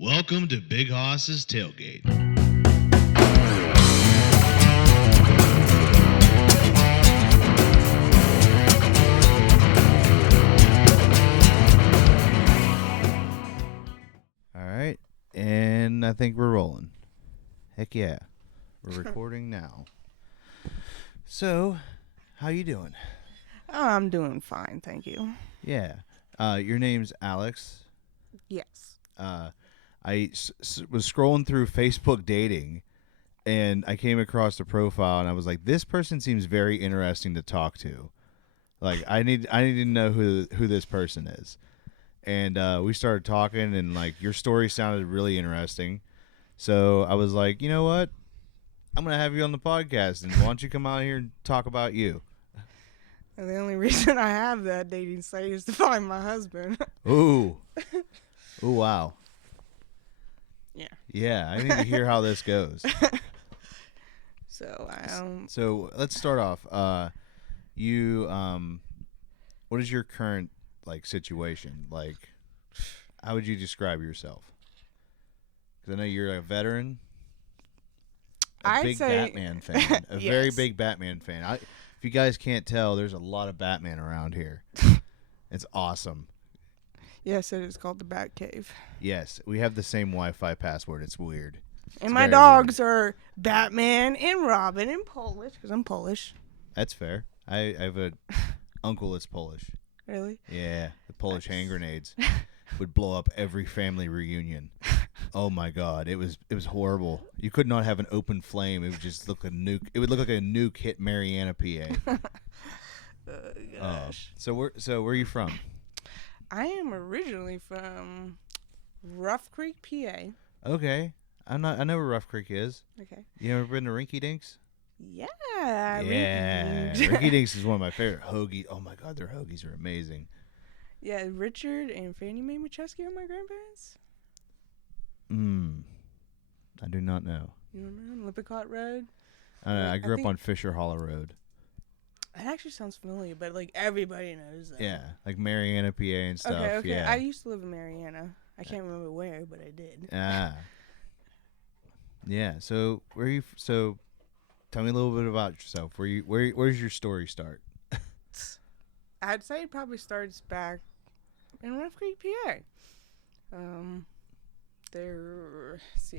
Welcome to Big Hoss's Tailgate. All right, and I think we're rolling. Heck yeah, we're recording now. So, how you doing? Oh, I'm doing fine, thank you. Yeah, your name's Alex. Yes. I was scrolling through Facebook dating, and I came across the profile, and I was like, this person seems very interesting to talk to. Like, I need to know who this person is. And we started talking, and like your story sounded really interesting. So I was like, you know what? I'm gonna have you on the podcast, and why don't you come out here and talk about you? And the only reason I have that dating site is to find my husband. Ooh, ooh, wow. Yeah. Yeah, I need to hear how this goes. So So let's start off. What is your current situation? Like, how would you describe yourself? Because I know you're a veteran, I'd say Batman fan, a Yes. very big Batman fan. If you guys can't tell, there's a lot of Batman around here. It's awesome. Yes, it is called the Bat Cave. Yes, we have the same Wi-Fi password. It's weird. And my dogs are Batman and Robin in Polish, because I'm Polish. That's fair. I have a uncle that's Polish. Really? Yeah, the Polish Nice. hand grenades would blow up every family reunion. Oh my God, it was horrible. You could not have an open flame. It would just look a nuke. It would look like a nuke hit Mariana, PA. Gosh. So where are you from? I am originally from Rough Creek, PA. Okay, I know where Rough Creek is. Okay. You ever been to Rinky Dinks? Yeah. Yeah, Rinky Dinks is one of my favorite hoagies. Oh my God, their hoagies are amazing. Yeah, Richard and Fannie Mae Macheski are my grandparents. I do not know. You don't know? Lippincott Road? I grew up think- on Fisher Hollow Road. That actually sounds familiar, but like everybody knows that. Yeah, like Mariana, PA and stuff. Okay. Yeah. I used to live in Mariana. I can't remember where, but I did. Yeah. So where you? So, tell me a little bit about yourself. Where's your story start? I'd say it probably starts back in Rough Creek, PA.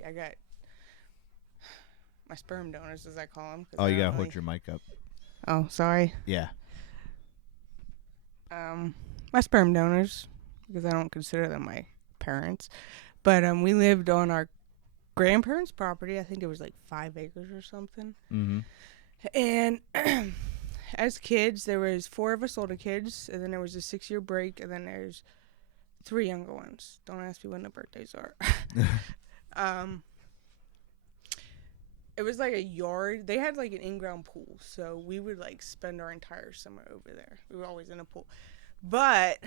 I got my sperm donors, as I call them. Oh, you gotta hold your mic up. Oh, sorry. Yeah. My sperm donors, because I don't consider them my parents. But we lived on our grandparents' property. I think it was like 5 acres or something. Mm-hmm. And as kids, there was 4 of us older kids, and then there was a 6-year break, and then there's 3 younger ones. Don't ask me when their birthdays are. It was like a yard. They had like an in-ground pool, so we would like spend our entire summer over there. We were always in a pool. But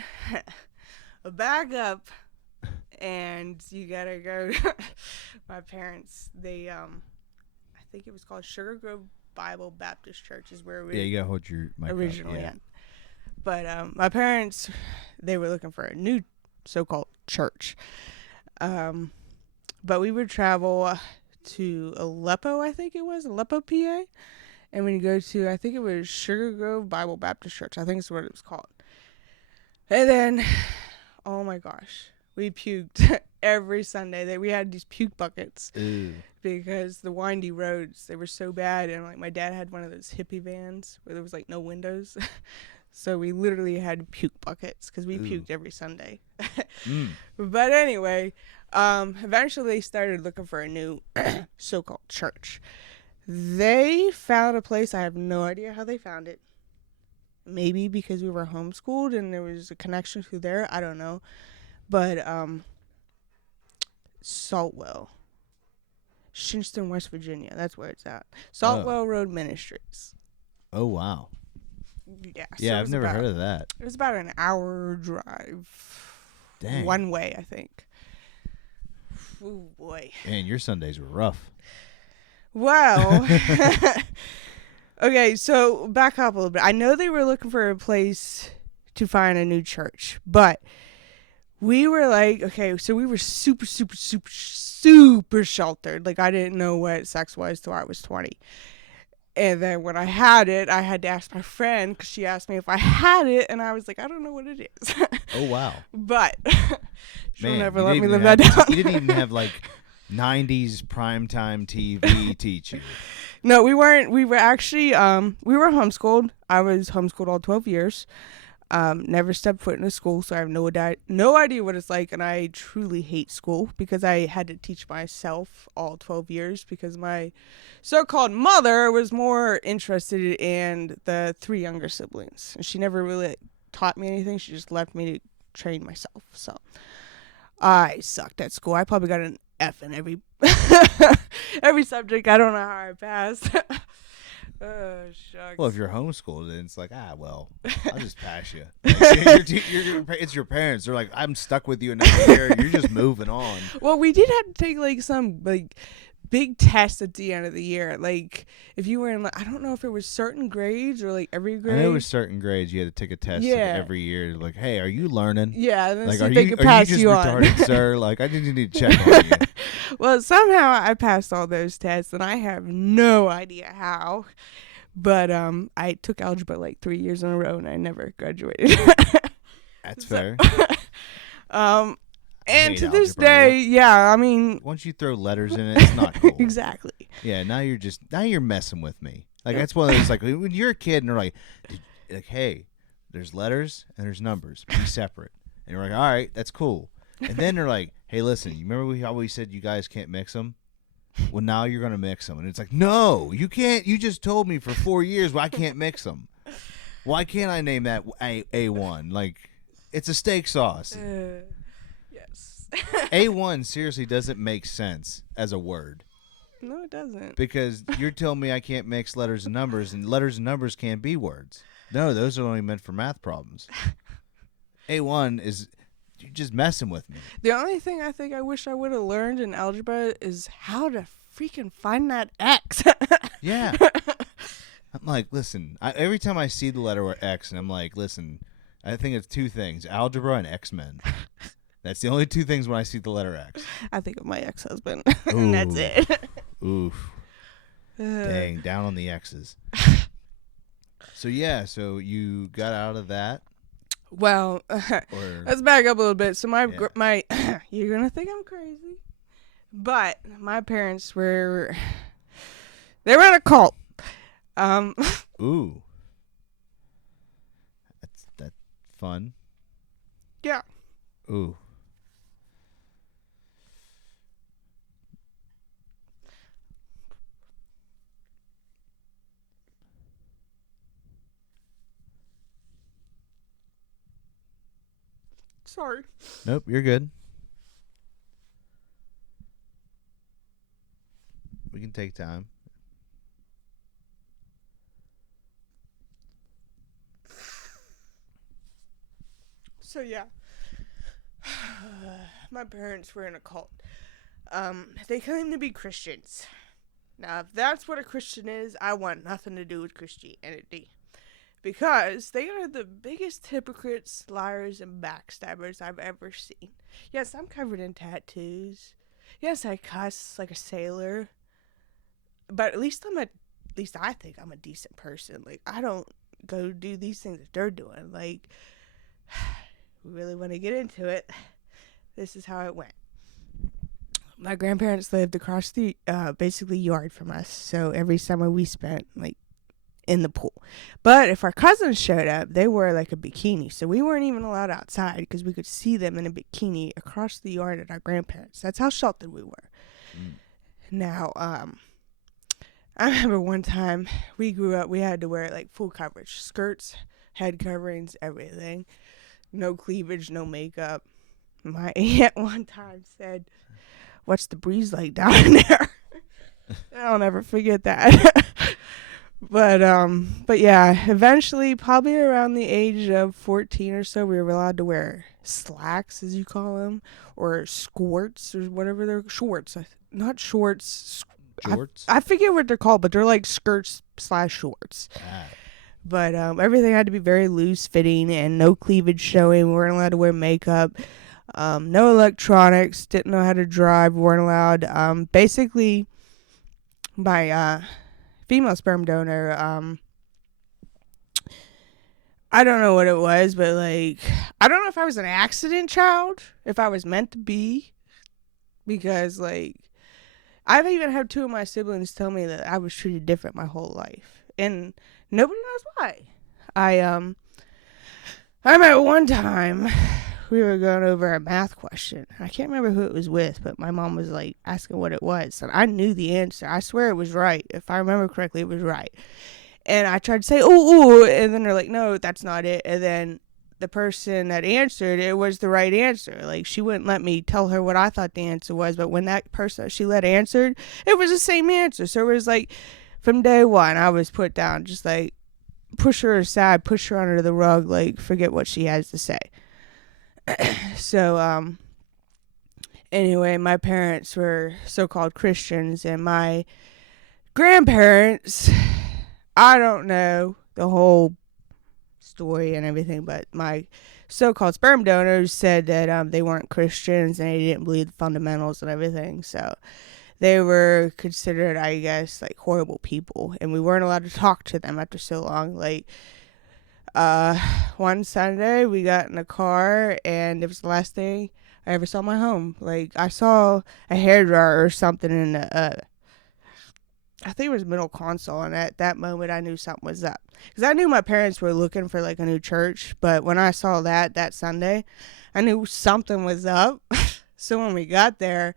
back up, and you gotta go. My parents, they I think it was called Sugar Grove Bible Baptist Church is where we Yeah, you gotta hold your mic originally up. at. But my parents, they were looking for a new so-called church. But we would travel to Aleppo, I think it was, Aleppo, PA. And we'd go to, I think it was Sugar Grove Bible Baptist Church. I think it's what it was called. And then, oh my gosh, we puked every Sunday. We had these puke buckets. Ew. Because the windy roads, they were so bad. And like my dad had one of those hippie vans where there was like no windows. So we literally had puke buckets because we puked every Sunday. But anyway, eventually they started looking for a new so-called church. They found a place. I have no idea how they found it. Maybe because we were homeschooled and there was a connection through there. I don't know. But Saltwell, Shinston, West Virginia. That's where it's at. Saltwell Road Ministries. Oh wow. Yeah. Yeah, I've never heard of that. It was about an hour drive. Dang. One way, I think. Oh boy. Man, your Sundays were rough. Well, okay, so back up a little bit. I know they were looking for a place to find a new church, but we were like, okay, so we were super, super, super, super sheltered. Like, I didn't know what sex was till I was 20. And then when I had it, I had to ask my friend because she asked me if I had it, and I was like, I don't know what it is. Oh, wow. But she'll Man, never you let didn't me live even that have- down. You didn't even have like 90s primetime TV teach you. No, we weren't. We were actually, we were homeschooled. I was homeschooled all 12 years. Never stepped foot in a school, so I have no idea what it's like, and I truly hate school because I had to teach myself all 12 years because my so-called mother was more interested in the 3 younger siblings. And she never really taught me anything. She just left me to train myself. So I sucked at school. I probably got an F in every every subject. I don't know how I passed. Oh, shucks. Well, if you're homeschooled, then it's like, well, I'll just pass you. It's your parents. They're like, I'm stuck with you another year. You're just moving on. Well, we did have to take like some like big tests at the end of the year. Like if you were in, I don't know if it was certain grades or like every grade. I know it was certain grades. You had to take a test every year. Like, hey, are you learning? Yeah, and then Like, see if they could pass just you on. retarded, sir? Like, I just need to check on you. Well, somehow I passed all those tests, and I have no idea how. But I took algebra like 3 years in a row, and I never graduated. That's fair. And to hate this algebra. day, yeah, I mean, Once you throw letters in it, it's not cool. exactly. Yeah, now you're messing with me. Like that's one of those like when you're a kid and they're like, hey, there's letters and there's numbers, be separate, and you're like, all right, that's cool. And then they're like, hey, listen, you remember we always said you guys can't mix them? Well, now you're gonna mix them, and it's like, no, you can't. You just told me for 4 years I can't mix them. Why can't I name that A1? Like, it's a steak sauce. Yes. A1 seriously doesn't make sense as a word. No, it doesn't. Because you're telling me I can't mix letters and letters and numbers can't be words. No, those are only meant for math problems. A1 is, you're just messing with me. The only thing I think I wish I would have learned in algebra is how to freaking find that X. Yeah. I'm like, listen, every time I see the letter X, and I'm like, listen, I think it's 2 things, algebra and X-Men. That's the only 2 things when I see the letter X. I think of my ex-husband, and that's it. Oof. Dang, down on the X's. So you got out of that. Well, let's back up a little bit. So my you're gonna think I'm crazy, but my parents they were in a cult. Ooh. That's fun. Yeah. Ooh. Sorry. Nope, you're good. We can take time. So yeah, my parents were in a cult. They claim to be Christians. Now, if that's what a Christian is, I want nothing to do with Christianity. Because they are the biggest hypocrites, liars, and backstabbers I've ever seen. Yes, I'm covered in tattoos. Yes, I cuss like a sailor. But at least I think I'm a decent person. Like, I don't go do these things that they're doing. Like, we really want to get into it. This is how it went. My grandparents lived across the basically yard from us. So every summer we spent like in the pool. But if our cousins showed up, they wore like a bikini. So we weren't even allowed outside because we could see them in a bikini across the yard at our grandparents. That's how sheltered we were. Now, I remember one time we grew up, we had to wear like full coverage, skirts, head coverings, everything. No cleavage, no makeup. My aunt one time said, "What's the breeze like down there?" I'll never forget that. But yeah, eventually, probably around the age of 14 or so, we were allowed to wear slacks, as you call them, or squirts, or whatever they're shorts. Not shorts. Shorts? I forget what they're called, but they're like skirts/shorts. But everything had to be very loose fitting and no cleavage showing. We weren't allowed to wear makeup. No electronics, didn't know how to drive, weren't allowed. Basically, my female sperm donor, I don't know what it was, but like, I don't know if I was an accident child, if I was meant to be, because like, I've even had two of my siblings tell me that I was treated different my whole life, and nobody knows why. I remember one time we were going over a math question. I can't remember who it was with, but my mom was like asking what it was, and I knew the answer. I swear it was right. If I remember correctly, it was right. And I tried to say, ooh, and then they're like, no, that's not it. And then the person that answered, it was the right answer. Like, she wouldn't let me tell her what I thought the answer was. But when that person she let answered, it was the same answer. So it was like, from day one, I was put down, just like, push her aside, push her under the rug, like, forget what she has to say. So, anyway, my parents were so-called Christians, and my grandparents, I don't know the whole story and everything, but my so-called sperm donors said that they weren't Christians and they didn't believe the fundamentals and everything. So they were considered, I guess, like horrible people, and we weren't allowed to talk to them after so long. Like, one Sunday we got in a car, and it was the last day I ever saw my home. Like, I saw a hairdryer or something in the I think it was middle console, and at that moment I knew something was up. Because I knew my parents were looking for like a new church, but when I saw that Sunday, I knew something was up. So when we got there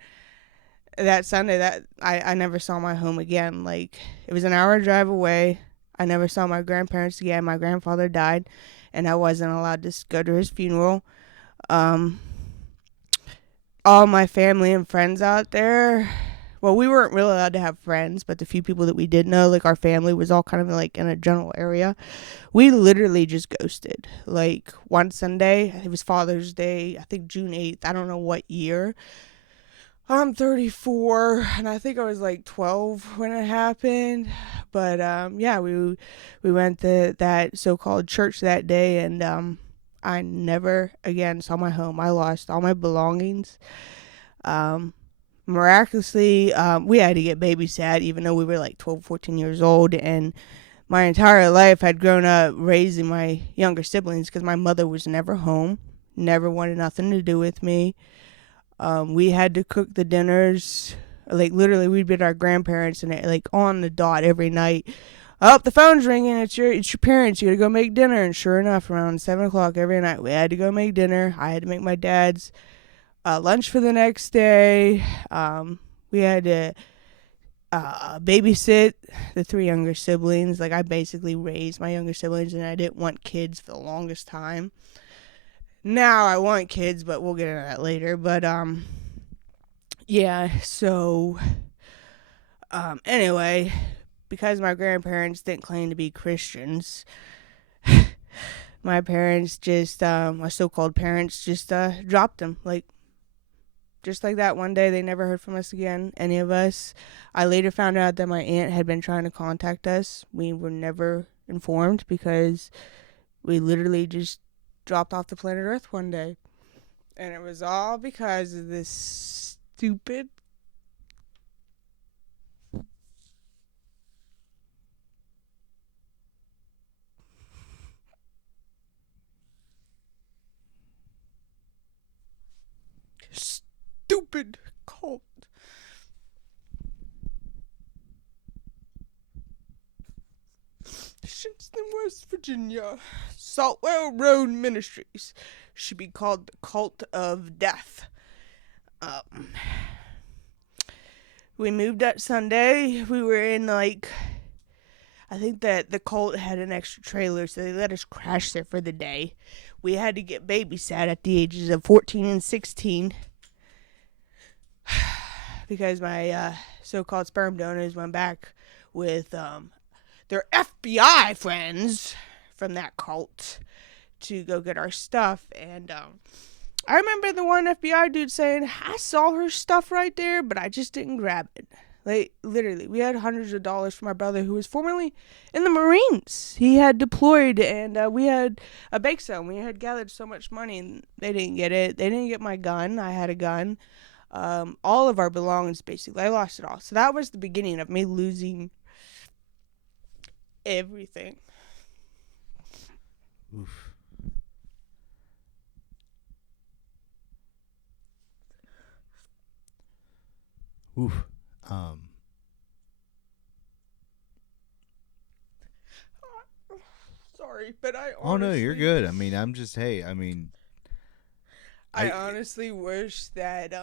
that Sunday, that I never saw my home again. Like, it was an hour drive away. I never saw my grandparents again. My grandfather died, and I wasn't allowed to go to his funeral. All my family and friends out there, well, we weren't really allowed to have friends, but the few people that we did know, like our family was all kind of like in a general area. We literally just ghosted. Like, one Sunday, it was Father's Day, I think June 8th, I don't know what year. I'm 34, and I think I was like 12 when it happened. But yeah, we went to that so-called church that day, and I never again saw my home. I lost all my belongings. Miraculously, we had to get babysat, even though we were like 12, 14 years old, and my entire life had grown up raising my younger siblings because my mother was never home, never wanted nothing to do with me. We had to cook the dinners, like literally we'd be at our grandparents and like on the dot every night. Oh, the phone's ringing, it's your parents, you gotta go make dinner. And sure enough, around 7 o'clock every night we had to go make dinner. I had to make my dad's lunch for the next day. We had to babysit the three younger siblings. Like, I basically raised my younger siblings, and I didn't want kids for the longest time. Now I want kids, but we'll get into that later. But yeah, so anyway, because my grandparents didn't claim to be Christians, my parents just my so-called parents just dropped them. Like, just like that, one day they never heard from us again, any of us. I later found out that my aunt had been trying to contact us. We were never informed because we literally just dropped off the planet Earth one day. And it was all because of this stupid cult. Shinston, West Virginia, Saltwell Road Ministries should be called the Cult of Death. We moved that Sunday. We were in, like, I think that the cult had an extra trailer, so they let us crash there for the day. We had to get babysat at the ages of 14 and 16 because my so-called sperm donors went back with their FBI friends from that cult to go get our stuff. And I remember the one FBI dude saying, I saw her stuff right there, but I just didn't grab it. Like, literally, we had hundreds of dollars for my brother who was formerly in the Marines. He had deployed, and we had a bake sale. We had gathered so much money, and they didn't get it. They didn't get my gun. I had a gun. All of our belongings, basically. I lost it all. So that was the beginning of me losing everything. Oof. Oof. Sorry, but I honestly... Oh, no, you're good. I mean, I'm just, hey, I mean... I honestly wish that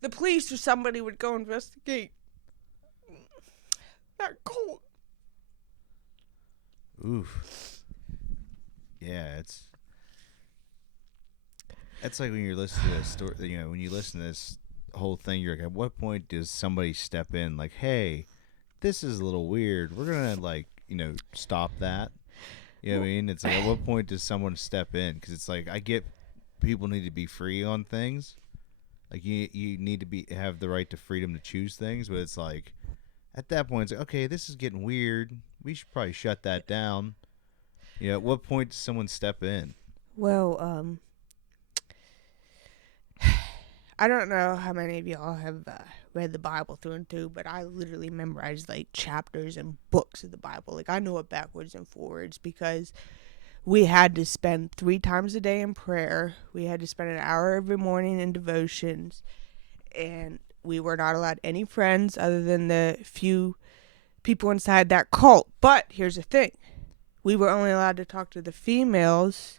the police or somebody would go investigate that cult. Oof. Yeah, it's like when you're listening to a story, you know, when you listen to this whole thing, you're like, at what point does somebody step in, like, hey, this is a little weird. We're going to, like, you know, stop that. You know what I mean? It's like, at what point does someone step in? Because it's like, I get people need to be free on things. Like, you need to have the right to freedom to choose things. But it's like, at that point, it's like, okay, this is getting weird. We should probably shut that down. You know, at what point does someone step in? Well, I don't know how many of y'all have read the Bible through and through, but I literally memorized like chapters and books of the Bible. Like, I know it backwards and forwards because we had to spend 3 times a day in prayer. We had to spend an hour every morning in devotions, and we were not allowed any friends other than the few people inside that cult. But here's the thing. We were only allowed to talk to the females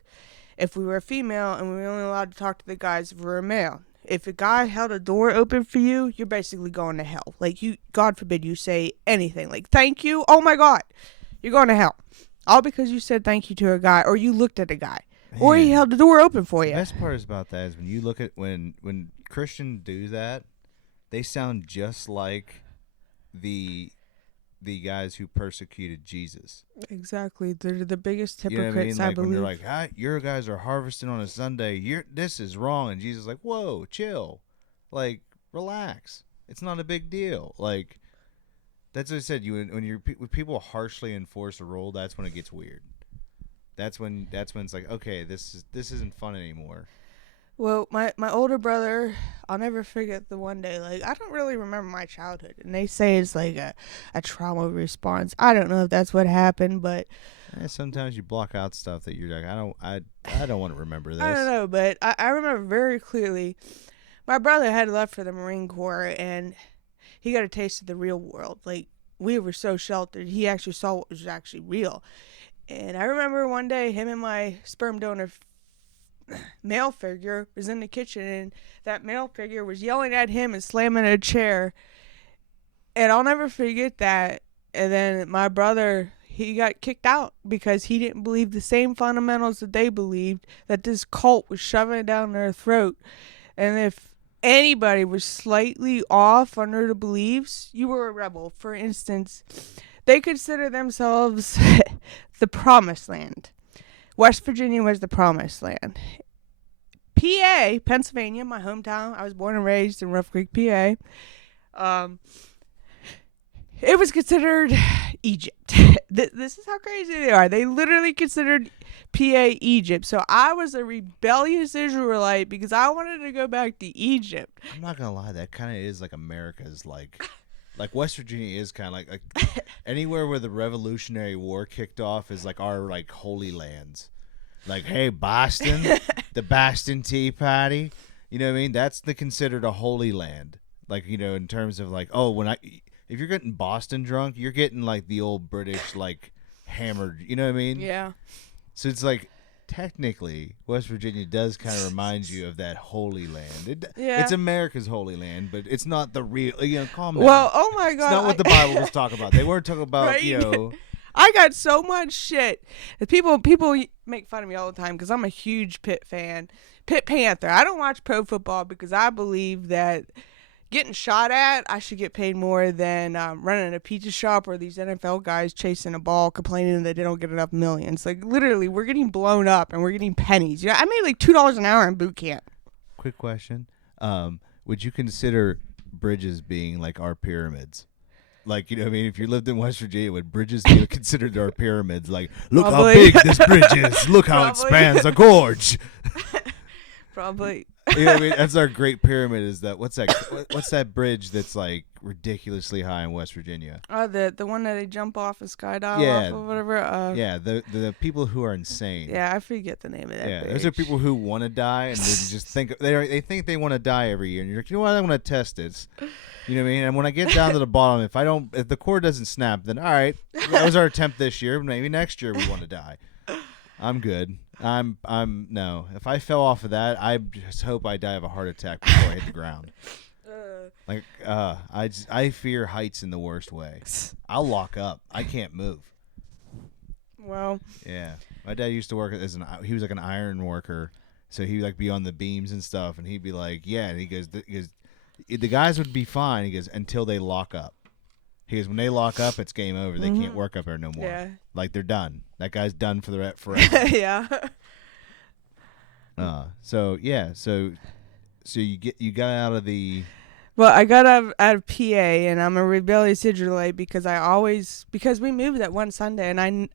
if we were a female, and we were only allowed to talk to the guys if we were a male. If a guy held a door open for you, you're basically going to hell. Like, you, God forbid you say anything. Like, thank you, oh my God, you're going to hell. All because you said thank you to a guy, or you looked at a guy, man, or he held the door open for you. The best part about that is when you look at when Christians do that, they sound just like the guys who persecuted Jesus. Exactly. They're the biggest hypocrites, you know what I mean? Like, believe. when they're like, your guys are harvesting on a Sunday. This is wrong. And Jesus is like, whoa, chill. Like, relax. It's not a big deal. Like, that's what I said. When people harshly enforce a rule, that's when it gets weird. That's when it's like, okay, this isn't fun anymore. Well, my older brother, I'll never forget the one day, like, I don't really remember my childhood, and they say it's like a trauma response. I don't know if that's what happened, but sometimes you block out stuff that you're like, I don't want to remember this. I don't know, but I remember very clearly my brother had left for the Marine Corps, and he got a taste of the real world. Like, we were so sheltered, he actually saw what was actually real. And I remember one day, him and my sperm donor male figure was in the kitchen, and that male figure was yelling at him and slamming a chair. And I'll never forget that. And then my brother, he got kicked out because he didn't believe the same fundamentals that they believed, that this cult was shoving down their throat. And if anybody was slightly off on their beliefs, you were a rebel. For instance, they consider themselves the promised land. West Virginia was the promised land. PA, Pennsylvania, my hometown. I was born and raised in Rough Creek, PA. It was considered Egypt. This is how crazy they are. They literally considered PA Egypt. So I was a rebellious Israelite because I wanted to go back to Egypt. I'm not gonna lie, that kind of is like America's like West Virginia is kind of like anywhere where the Revolutionary War kicked off is like our like holy lands. Like, hey, Boston, the Boston Tea Party, you know what I mean? That's considered a holy land. Like, you know, in terms of like, oh, if you're getting Boston drunk, you're getting like the old British like hammered, you know what I mean? Yeah. So it's like technically West Virginia does kind of remind you of that holy land. It's America's holy land, but it's not the real, you know, calm down. Well, oh my God. It's not what the Bible was talking about. They weren't talking about, right? You know. I got so much shit. People make fun of me all the time because I'm a huge Pitt fan. Pitt Panther. I don't watch pro football because I believe that getting shot at, I should get paid more than running a pizza shop or these NFL guys chasing a ball complaining that they don't get enough millions. Like, literally, we're getting blown up and we're getting pennies. You know, I made like $2 an hour in boot camp. Quick question. Would you consider bridges being like our pyramids. Like, you know what I mean? If you lived in West Virginia, would bridges be considered our pyramids? Like, look how Probably. big this bridge is. Look how it Probably. spans a gorge. Probably. You know what I mean? That's our Great Pyramid. Is that what's that bridge that's like ridiculously high in West Virginia? Oh, the one that they jump off and skydive Yeah. off or whatever. Yeah, the people who are insane. Yeah, I forget the name of that. Yeah, bridge. those are people who want to die and they just think they think they want to die every year. And you're like, you know what? I'm going to test this. You know what I mean? And when I get down to the bottom, if the cord doesn't snap, then all right, that was our attempt this year. Maybe next year we want to die. I'm good. I'm no. If I fell off of that, I just hope I die of a heart attack before I hit the ground. I fear heights in the worst way. I'll lock up. I can't move. Well. Yeah, my dad used to work he was like an iron worker, so he'd like be on the beams and stuff, and he'd be like, yeah, and he goes, the guys would be fine. He goes until they lock up. He goes, when they lock up, it's game over. They can't work up there no more. Yeah. Like they're done. That guy's done forever. Yeah. So you got out of the. Well, I got out of PA, and I'm a rebellious Israelite because we moved that one Sunday, and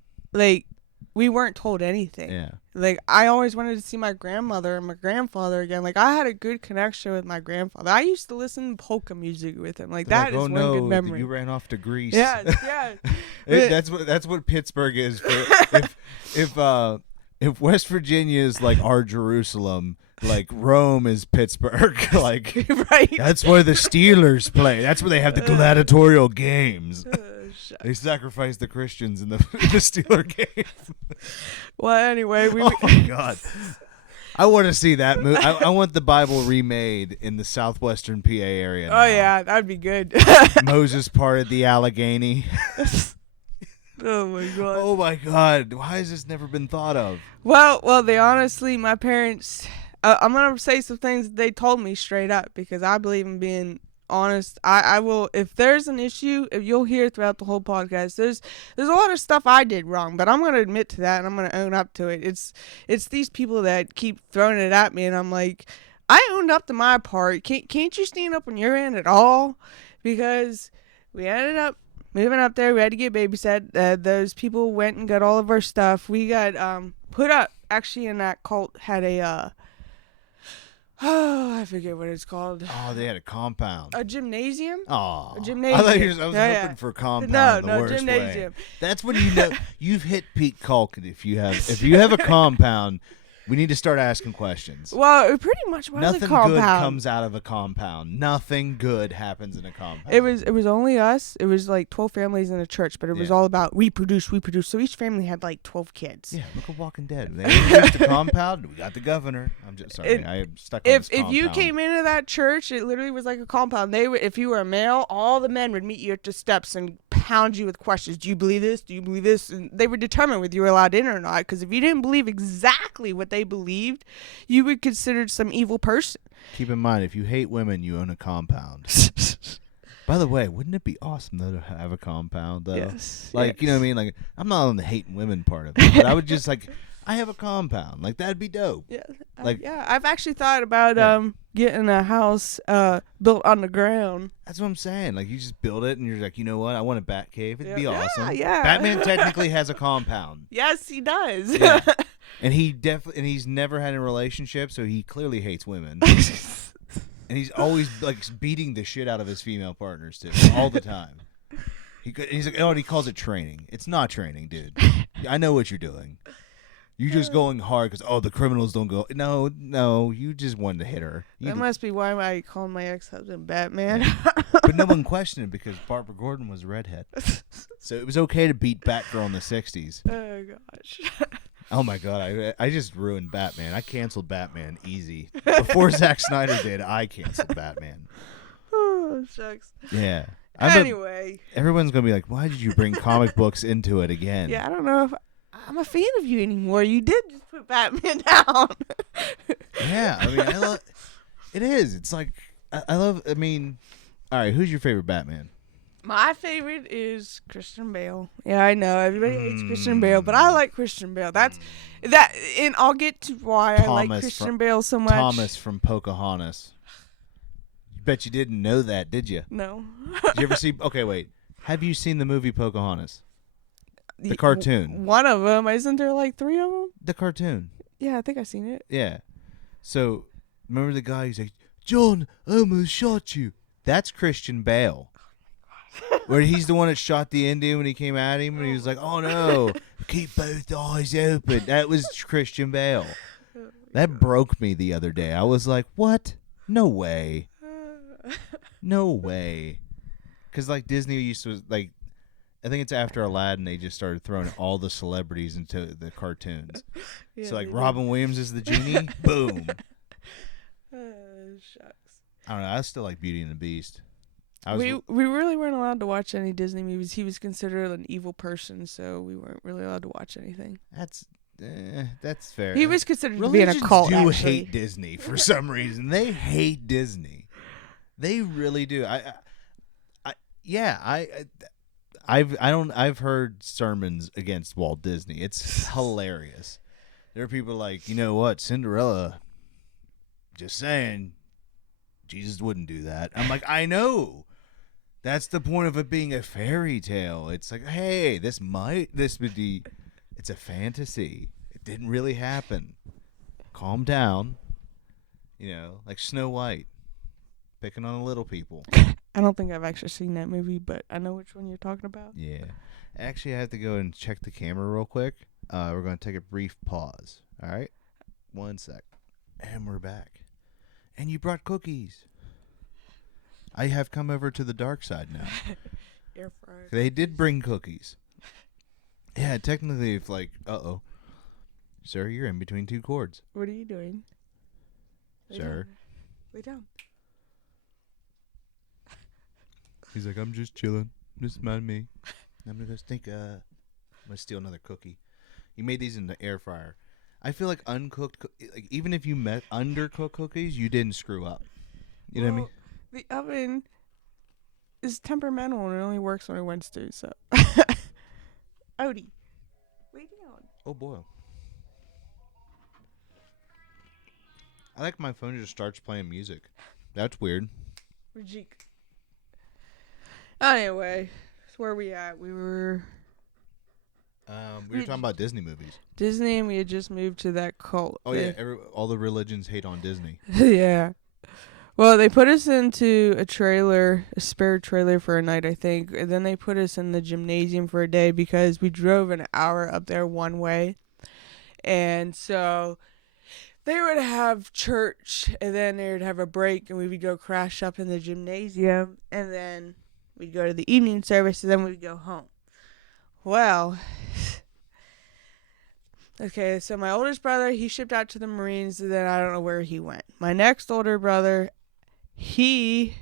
we weren't told anything. Yeah. Like, I always wanted to see my grandmother and my grandfather again. Like, I had a good connection with my grandfather. I used to listen to polka music with him. Like, that is one good memory. You ran off to Greece. Yeah, yeah. That's what Pittsburgh is. If West Virginia is like our Jerusalem, like Rome is Pittsburgh. Like, right. That's where the Steelers play. That's where they have the gladiatorial games. They sacrificed the Christians in the Steeler game. Well, anyway, oh my God, I want to see that movie. I want the Bible remade in the southwestern PA area. Oh yeah, that'd be good. Moses parted the Allegheny. Oh my God. Oh my God, why has this never been thought of? Well, they honestly, my parents. I'm gonna say some things they told me straight up because I believe in being honest. I will, if there's an issue, if you'll hear throughout the whole podcast, there's a lot of stuff I did wrong, but I'm gonna admit to that and I'm gonna own up to it. It's these people that keep throwing it at me, and I'm like, I owned up to my part. Can't you stand up on your end at all? Because we ended up moving up there. We had to get babysat. Those people went and got all of our stuff. We got put up. Actually, in that cult had a I forget what it's called. Oh, they had a compound. A gymnasium? Oh, a gymnasium. I was hoping for compound. No, worst gymnasium. Way. That's when you know you've hit peak cult. If you have a compound, we need to start asking questions. Well, it pretty much was Nothing a compound. good comes out of a compound. Nothing good happens in a compound. It was only us. It was like 12 families in a church, but it was all about reproduce. So each family had like 12 kids. Yeah, look at Walking Dead. They introduced the compound. We got the governor. I'm just sorry. I'm stuck on this compound. If you came into that church, it literally was like a compound. If you were a male, all the men would meet you at the steps and pound you with questions. Do you believe this? Do you believe this? And they would determine whether you were allowed in or not. Because if you didn't believe exactly what they believed, you would consider some evil person. Keep in mind, if you hate women, you own a compound. By the way, wouldn't it be awesome though to have a compound though? Yes. Like, you know what I mean? Like, I'm not on the hating women part of it, but I would just like, I have a compound. Like, that'd be dope. Yeah. Like, I've actually thought about getting a house built on the ground. That's what I'm saying. Like, you just build it, and you're like, you know what? I want a bat cave. It'd be awesome. Yeah. Batman technically has a compound. Yes, he does. Yeah. And he's never had a relationship, so he clearly hates women. And he's always like beating the shit out of his female partners too, all the time. He's like, oh, and he calls it training. It's not training, dude. I know what you're doing. You're just going hard because the criminals don't go. No, you just wanted to hit her. That must be why I called my ex-husband Batman. Yeah. But no one questioned it because Barbara Gordon was a redhead, so it was okay to beat Batgirl in the '60s. Oh gosh. Oh my God, I just ruined Batman. I canceled Batman easy. Before Zack Snyder did, I canceled Batman. Oh, shucks. Yeah. Anyway. Everyone's going to be like, why did you bring comic books into it again? Yeah, I don't know if I'm a fan of you anymore. You did just put Batman down. Yeah, I mean, it is. It's like, all right, who's your favorite Batman? My favorite is Christian Bale. Yeah, I know everybody hates Christian Bale, but I like Christian Bale. And I'll get to why I like Christian Bale so much. Thomas from Pocahontas. Bet you didn't know that, did you? No. Did you ever see? Okay, wait. Have you seen the movie Pocahontas? The cartoon. One of them. Isn't there like 3 of them? The cartoon. Yeah, I think I've seen it. Yeah. So, remember the guy who's like, John, I almost shot you. That's Christian Bale. Where he's the one that shot the Indian when he came at him, and he was like, oh no, keep both eyes open. That was Christian Bale. That broke me the other day. I was like, what? No way. No way. Because, like, Disney used to, like, I think it's after Aladdin, they just started throwing all the celebrities into the cartoons. Yeah, So, like, Robin Williams is the genie. Boom. Shucks. I don't know. I still like Beauty and the Beast. We really weren't allowed to watch any Disney movies. He was considered an evil person, so we weren't really allowed to watch anything. That's fair. He was considered to be in a cult. Religions do actually. hate Disney for some reason. They hate Disney. They really do. I've heard sermons against Walt Disney. It's hilarious. There are people like, you know what, Cinderella. Just saying, Jesus wouldn't do that. I'm like, I know. That's the point of it being a fairy tale. It's like, hey, this would be. It's a fantasy. It didn't really happen. Calm down. You know, like Snow White. Picking on the little people. I don't think I've actually seen that movie, but I know which one you're talking about. Yeah. Actually, I have to go and check the camera real quick. We're going to take a brief pause. All right? 1 sec. And we're back. And you brought cookies. I have come over to the dark side now. Air fryer. They did bring cookies. Yeah, technically, if like, sir, you're in between 2 cords. What are you doing? Sir. Lay down. He's like, I'm just chilling. Just mind me. I'm gonna I'm gonna steal another cookie. You made these in the air fryer. I feel like uncooked, like even if you undercooked cookies, you didn't screw up. You know what I mean? The oven is temperamental and it only works when it wants to. So, Odie, lay down. Oh boy. I like my phone just starts playing music. That's weird. Rajik. Anyway, so where we at? We were talking about Disney movies. Disney, and we had just moved to that cult. Oh yeah, all the religions hate on Disney. Yeah. Well, they put us into a spare trailer for a night, I think. And then they put us in the gymnasium for a day because we drove an hour up there one way. And so they would have church, and then they would have a break, and we would go crash up in the gymnasium, and then we'd go to the evening service, and then we'd go home. Well, okay, so my oldest brother, he shipped out to the Marines, and then I don't know where he went. My next older brother, we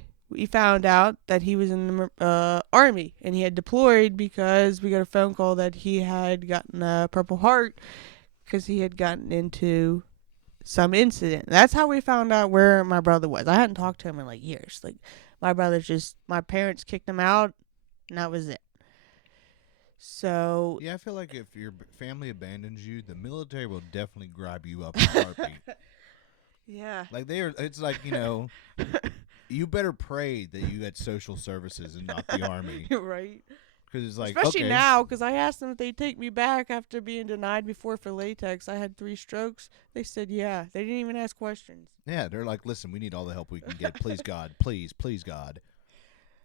found out that he was in the Army, and he had deployed because we got a phone call that he had gotten a Purple Heart because he had gotten into some incident. That's how we found out where my brother was. I hadn't talked to him in like years. Like, my parents kicked him out, and that was it. So yeah, I feel like if your family abandons you, the military will definitely grab you up in a heartbeat. Yeah. Like it's like, you know, you better pray that you got social services and not the Army. Right. Because it's like, especially okay. now, because I asked them if they'd take me back after being denied before for latex. I had 3 strokes. They said, yeah. They didn't even ask questions. Yeah, they're like, listen, we need all the help we can get. Please, God. Please, please, God.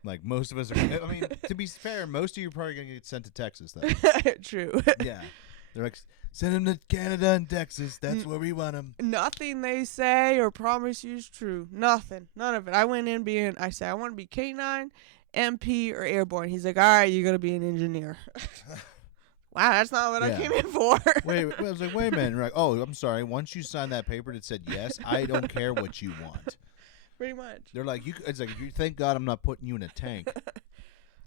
Like, most of us are, I mean, to be fair, most of you are probably going to get sent to Texas, though. True. Yeah. They're like, send them to Canada and Texas. That's where we want them. Nothing they say or promise you is true. Nothing. None of it. I went in I said, I want to be K9, MP, or airborne. He's like, all right, you're going to be an engineer. Wow, that's not what I came in for. I was like, wait a minute. You're like, oh, I'm sorry. Once you signed that paper that said yes, I don't care what you want. Pretty much. They're like, it's like, you thank God I'm not putting you in a tank.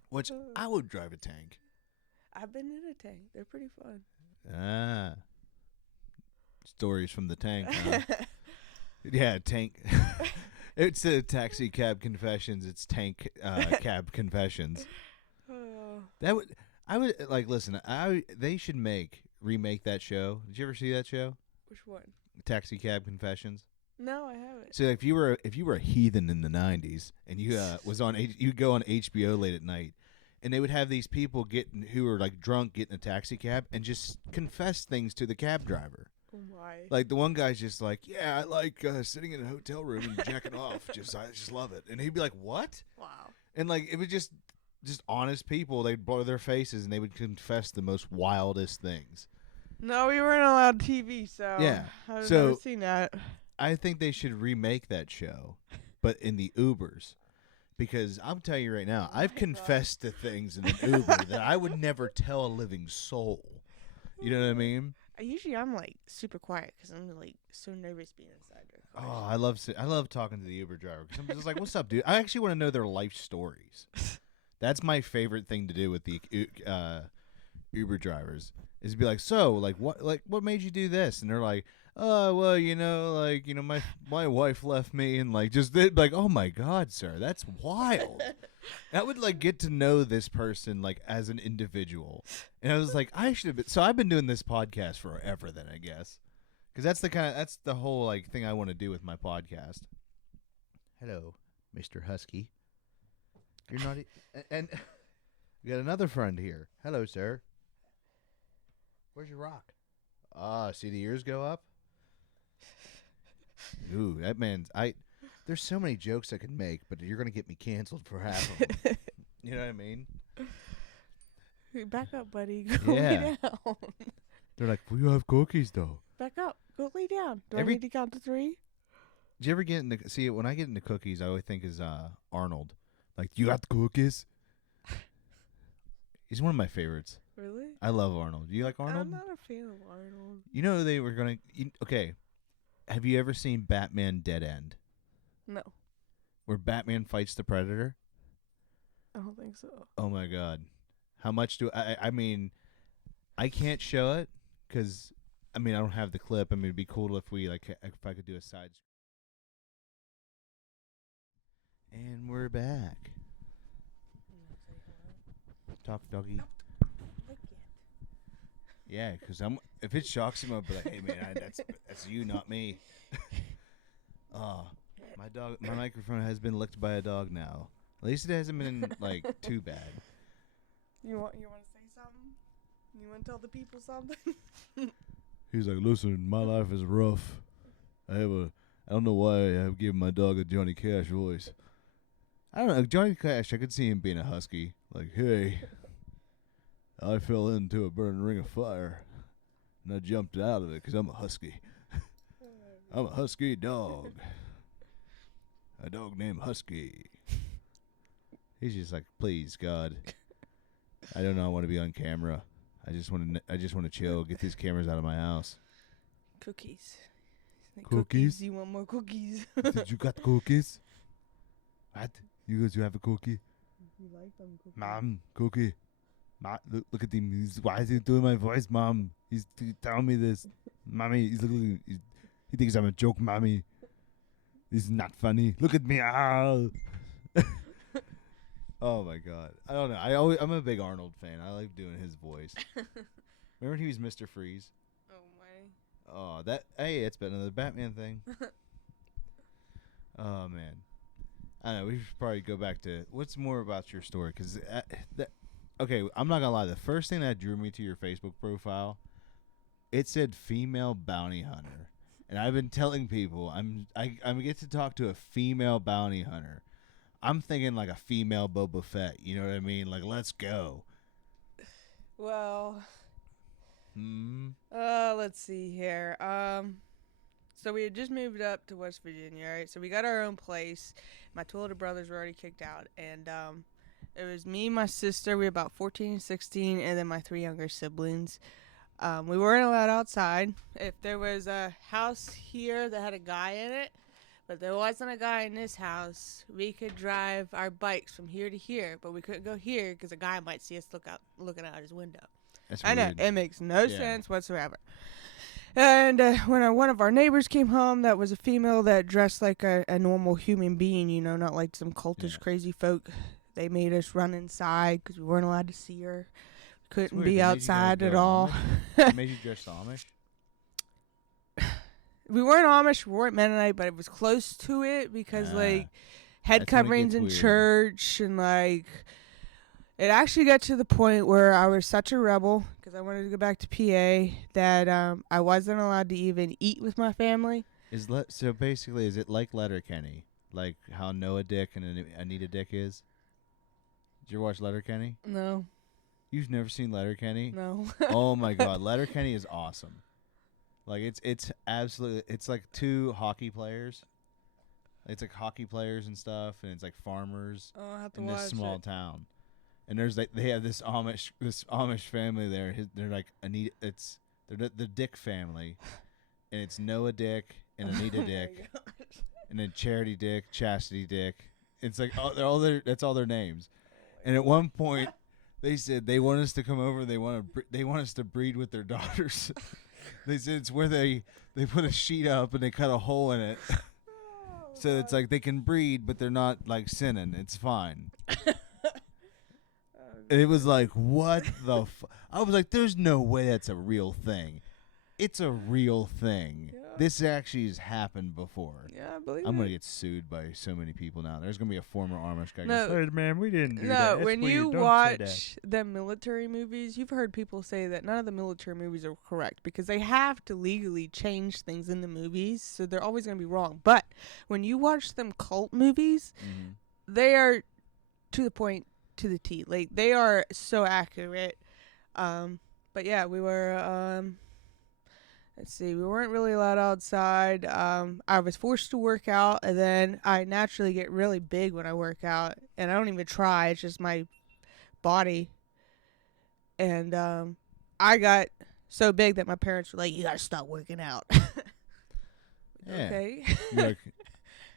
Which I would drive a tank. I've been in a tank. They're pretty fun. Ah. Stories from the tank, huh? Yeah, tank. It's a taxi cab confessions. It's tank cab confessions. I would like listen. They should remake that show. Did you ever see that show? Which one? Taxi cab confessions. No, I haven't. So if you were a heathen in the 90s and you you go on HBO late at night, and they would have these people who were like drunk get in a taxi cab and just confess things to the cab driver. Oh my. Like the one guy's just like, yeah, I like sitting in a hotel room and jacking off. I just love it. And he'd be like, what? Wow. And like it was just honest people. They'd blur their faces and they would confess the most wildest things. No, we weren't allowed TV, so Yeah. I've So- never seen that. I think they should remake that show, but in the Ubers. Because I'm telling you right now, I've confessed to things in an Uber that I would never tell a living soul. You know what I mean? I'm like super quiet because I'm like so nervous being inside their car. Oh, I love talking to the Uber driver because I'm just like, "What's up, dude?" I actually want to know their life stories. That's my favorite thing to do with the Uber drivers is be like, "So, what made you do this?" And they're like, "Oh, well, my wife left me," and like, "Oh my God, sir, that's wild." I would like get to know this person like as an individual, and I was like, I should have been. So I've been doing this podcast forever, then I guess, because that's the whole like thing I want to do with my podcast. Hello, Mr. Husky. You're not, and we got another friend here. Hello, sir. Where's your rock? See the ears go up. Ooh, that man's There's so many jokes I could make, but you're gonna get me canceled for half of them. You know what I mean? Hey, back up, buddy. Go Yeah. lay down. They're like, "We have cookies, though." Back up. Go lay down. Do I Every- need to count to 3? Did you ever get into when I get into cookies, I always think is Arnold. Like, "You got cookies?" He's one of my favorites. Really? I love Arnold. Do you like Arnold? I'm not a fan of Arnold. You know they were gonna. Okay, have you ever seen Batman Dead End, No, where Batman fights the Predator? I don't think so. Oh my God, how much do I mean, I can't show it because I don't have the clip. I mean, it'd be cool if I could do a side. And we're back. Talk, doggy. Look it. Yeah, because if it shocks him, I'll be like, "Hey man, that's you, not me." My microphone has been licked by a dog now. At least it hasn't been like too bad. You want to say something? You want to tell the people something? He's like, "Listen, my life is rough. I don't know why I have given my dog a Johnny Cash voice. I don't know, Johnny Cash. I could see him being a husky. Like, hey, I fell into a burning ring of fire, and I jumped out of it because I'm a husky. I'm a husky dog. A dog named Husky." He's just like, "Please, God, I don't know. I want to be on camera. I just want to chill. Get these cameras out of my house." Cookies. Like, Cookies? You want more cookies? Did you got cookies? What? You have a cookie? You like them cookies? Mom, cookie. Mom, look at him. Why is he doing my voice, Mom? He's telling me this. Mommy, he thinks I'm a joke, Mommy. This is not funny. Look at me. Oh my God. I don't know. I'm a big Arnold fan. I like doing his voice. Remember when he was Mr. Freeze? Oh my. Oh, it's been another Batman thing. Oh man. I don't know. We should probably go back to what's more about your story, because okay, I'm not gonna lie. The first thing that drew me to your Facebook profile, it said female bounty hunter, and I've been telling people I'm get to talk to a female bounty hunter. I'm thinking like a female Boba Fett. You know what I mean? Like, let's go. Well. Let's see here. So we had just moved up to West Virginia, right? So we got our own place. My two older brothers were already kicked out, and it was me, my sister. We were about 14 and 16, and then my 3 younger siblings. We weren't allowed outside. If there was a house here that had a guy in it, but there wasn't a guy in this house, we could drive our bikes from here to here, but we couldn't go here because a guy might see us looking out his window. That's I know, weird. it makes no sense whatsoever. And when one of our neighbors came home, that was a female that dressed like a normal human being, not like some cultish crazy folk. They made us run inside because we weren't allowed to see her. We couldn't be outside at all. They made you dress Amish? we weren't Amish, we weren't Mennonite, but it was close to it because like head that's when it coverings gets in weird. church and like it actually got to the point where I was such a rebel because I wanted to go back to PA that I wasn't allowed to even eat with my family. So basically, is it like Letterkenny, like how Noah Dick and Anita Dick is? Did you ever watch Letterkenny? No, You've never seen Letterkenny? no. Oh my God, Letterkenny is awesome. Like it's absolutely, it's like two hockey players. It's like hockey players and stuff, and it's like farmers Oh, I'll have to in watch this small it. town. And there's like they have this Amish family there. They're like Anita. They're the Dick family, and it's Noah Dick and Anita Dick, and then Charity Dick, Chastity Dick. It's like that's all their names. And at one point, they said they want us to come over. They want us to breed with their daughters. They said it's where they put a sheet up and they cut a hole in it, so it's like they can breed, but they're not like sinning. It's fine. And it was like, what the I was like, there's no way that's a real thing. It's a real thing. Yeah. This actually has happened before. Yeah, I believe I'm it. going to get sued by so many people now. There's going to be a former Amish guy No. goes, hey, man, we didn't do that. No, That's when weird. you Don't say watch the military movies, you've heard people say that none of the military movies are correct because they have to legally change things in the movies, so they're always going to be wrong. But when you watch them cult movies, they are to the point, to the T. Like, they are so accurate. But yeah, we were, let's see, we weren't really allowed outside. I was forced to work out, and then I naturally get really big when I work out, and I don't even try. It's just my body. And I got so big that my parents were like, you gotta stop working out. Yeah. Okay. You're like,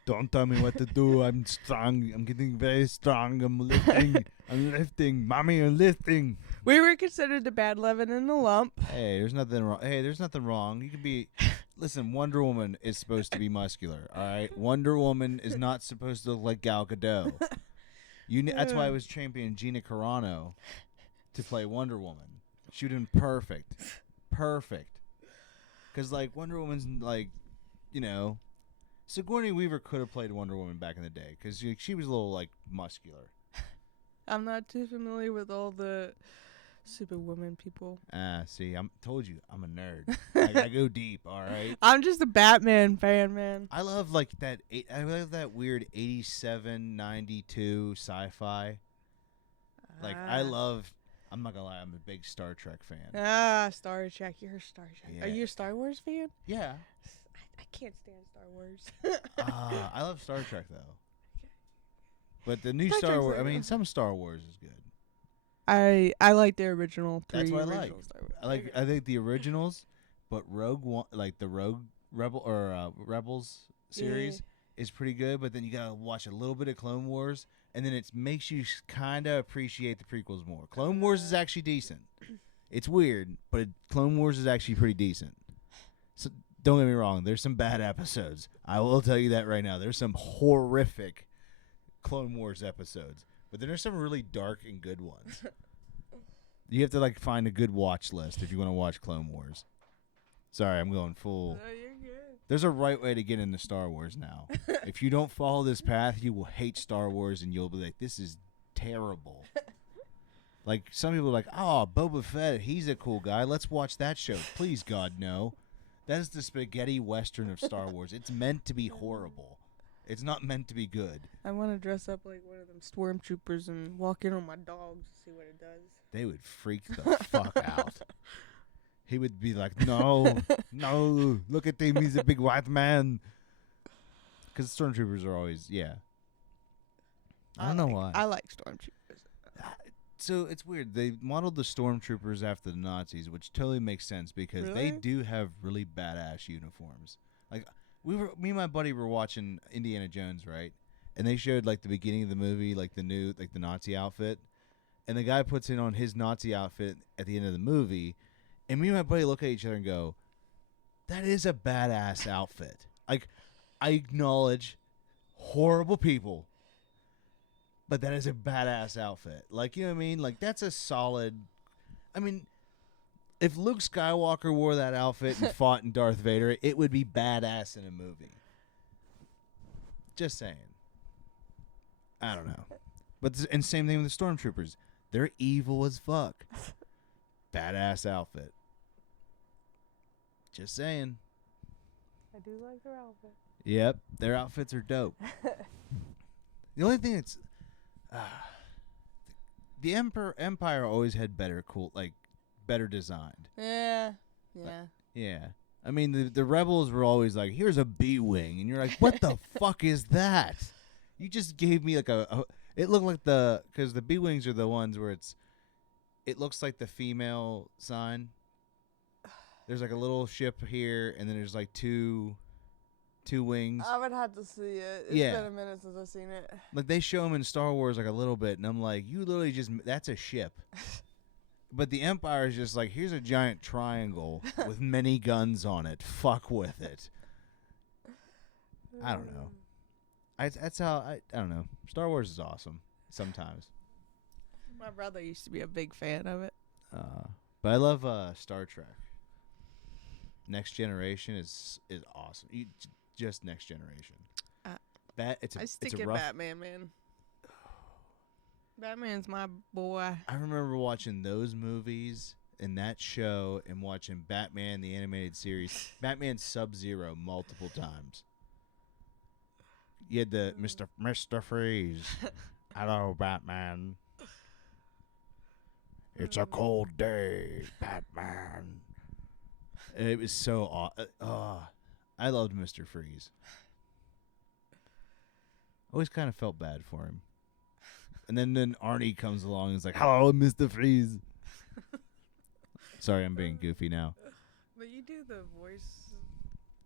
don't tell me what to do. I'm strong. I'm getting very strong. I'm lifting. I'm lifting. Mommy, I'm lifting. We were considered the bad leaven in the lump. Hey, there's nothing wrong. Hey, there's nothing wrong. You can be. Listen, Wonder Woman is supposed to be muscular. All right, Wonder Woman is not supposed to look like Gal Gadot. That's why I was championing Gina Carano to play Wonder Woman. She would have been perfect. Because like Wonder Woman's like, Sigourney Weaver could have played Wonder Woman back in the day because she was a little like muscular. I'm not too familiar with all the Superwoman people. See, told you, I'm a nerd. I go deep, all right? I'm just a Batman fan, man. I love like that. I love that weird 87, 92 sci-fi. Like I'm not gonna lie, I'm a big Star Trek fan. Star Trek. You're a Star Trek. Yeah. Are you a Star Wars fan? Yeah. I can't stand Star Wars. I love Star Trek though. But the new Star Star Trek's Wars, like- some Star Wars is good. I like the original three. That's what I like. original Star Wars. I think the originals, but Rogue One, like the Rogue Rebels series is pretty good. But then you gotta watch a little bit of Clone Wars, and then it makes you kind of appreciate the prequels more. Clone Wars is actually decent. It's weird, but Clone Wars is actually pretty decent. So don't get me wrong. There's some bad episodes. I will tell you that right now. There's some horrific Clone Wars episodes. But then there's some really dark and good ones. You have to like find a good watch list if you want to watch Clone Wars. Sorry, I'm going full. No, you're good. There's a right way to get into Star Wars now. If you don't follow this path, you will hate Star Wars and you'll be like, this is terrible. Like some people are like, oh, Boba Fett, he's a cool guy. Let's watch that show. Please, God, no. That is the spaghetti western of Star Wars. It's meant to be horrible. It's not meant to be good. I want to dress up like one of them stormtroopers and walk in on my dogs to see what it does. They would freak the fuck out. He would be like, no, look at him. He's a big white man. Because stormtroopers are always, I don't know why. I like stormtroopers. So it's weird. They modeled the stormtroopers after the Nazis, which totally makes sense because they Really? do have really badass uniforms. Like me and my buddy were watching Indiana Jones, right? And they showed like the beginning of the movie, like the Nazi outfit, and the guy puts in on his Nazi outfit at the end of the movie, and me and my buddy look at each other and go, "That is a badass outfit." Like I acknowledge horrible people. But that is a badass outfit. Like, you know what I mean? Like, that's a solid... I mean, If Luke Skywalker wore that outfit and fought in Darth Vader, it would be badass in a movie. Just saying. I don't know. But and same thing with the Stormtroopers. They're evil as fuck. Badass outfit. Just saying. I do like their outfit. Yep, their outfits are dope. The only thing that's the Empire always had better designed. Yeah. Yeah. I mean, the Rebels were always like, here's a B-Wing. And you're like, what the fuck is that? You just gave me like it looked like because the B-Wings are the ones where it looks like the female sign. There's like a little ship here, and then there's like two wings. I would have to see it. It's been a minute since I've seen it. Like, they show them in Star Wars like a little bit, and I'm like, you literally that's a ship. But the Empire is just like, here's a giant triangle with many guns on it. Fuck with it. I don't know. That's how I don't know. Star Wars is awesome sometimes. My brother used to be a big fan of it. But I love Star Trek. Next Generation is awesome. Just Next Generation. I stick in Batman, man. Batman's my boy. I remember watching those movies and that show and watching Batman the animated series, Batman Sub-Zero, multiple times. You had the Mr. Freeze. Hello, Batman. It's a cold day, Batman. It was so I loved Mr. Freeze. Always kind of felt bad for him. And then Arnie comes along and is like, hello, Mr. Freeze. Sorry, I'm being goofy now. But you do the voice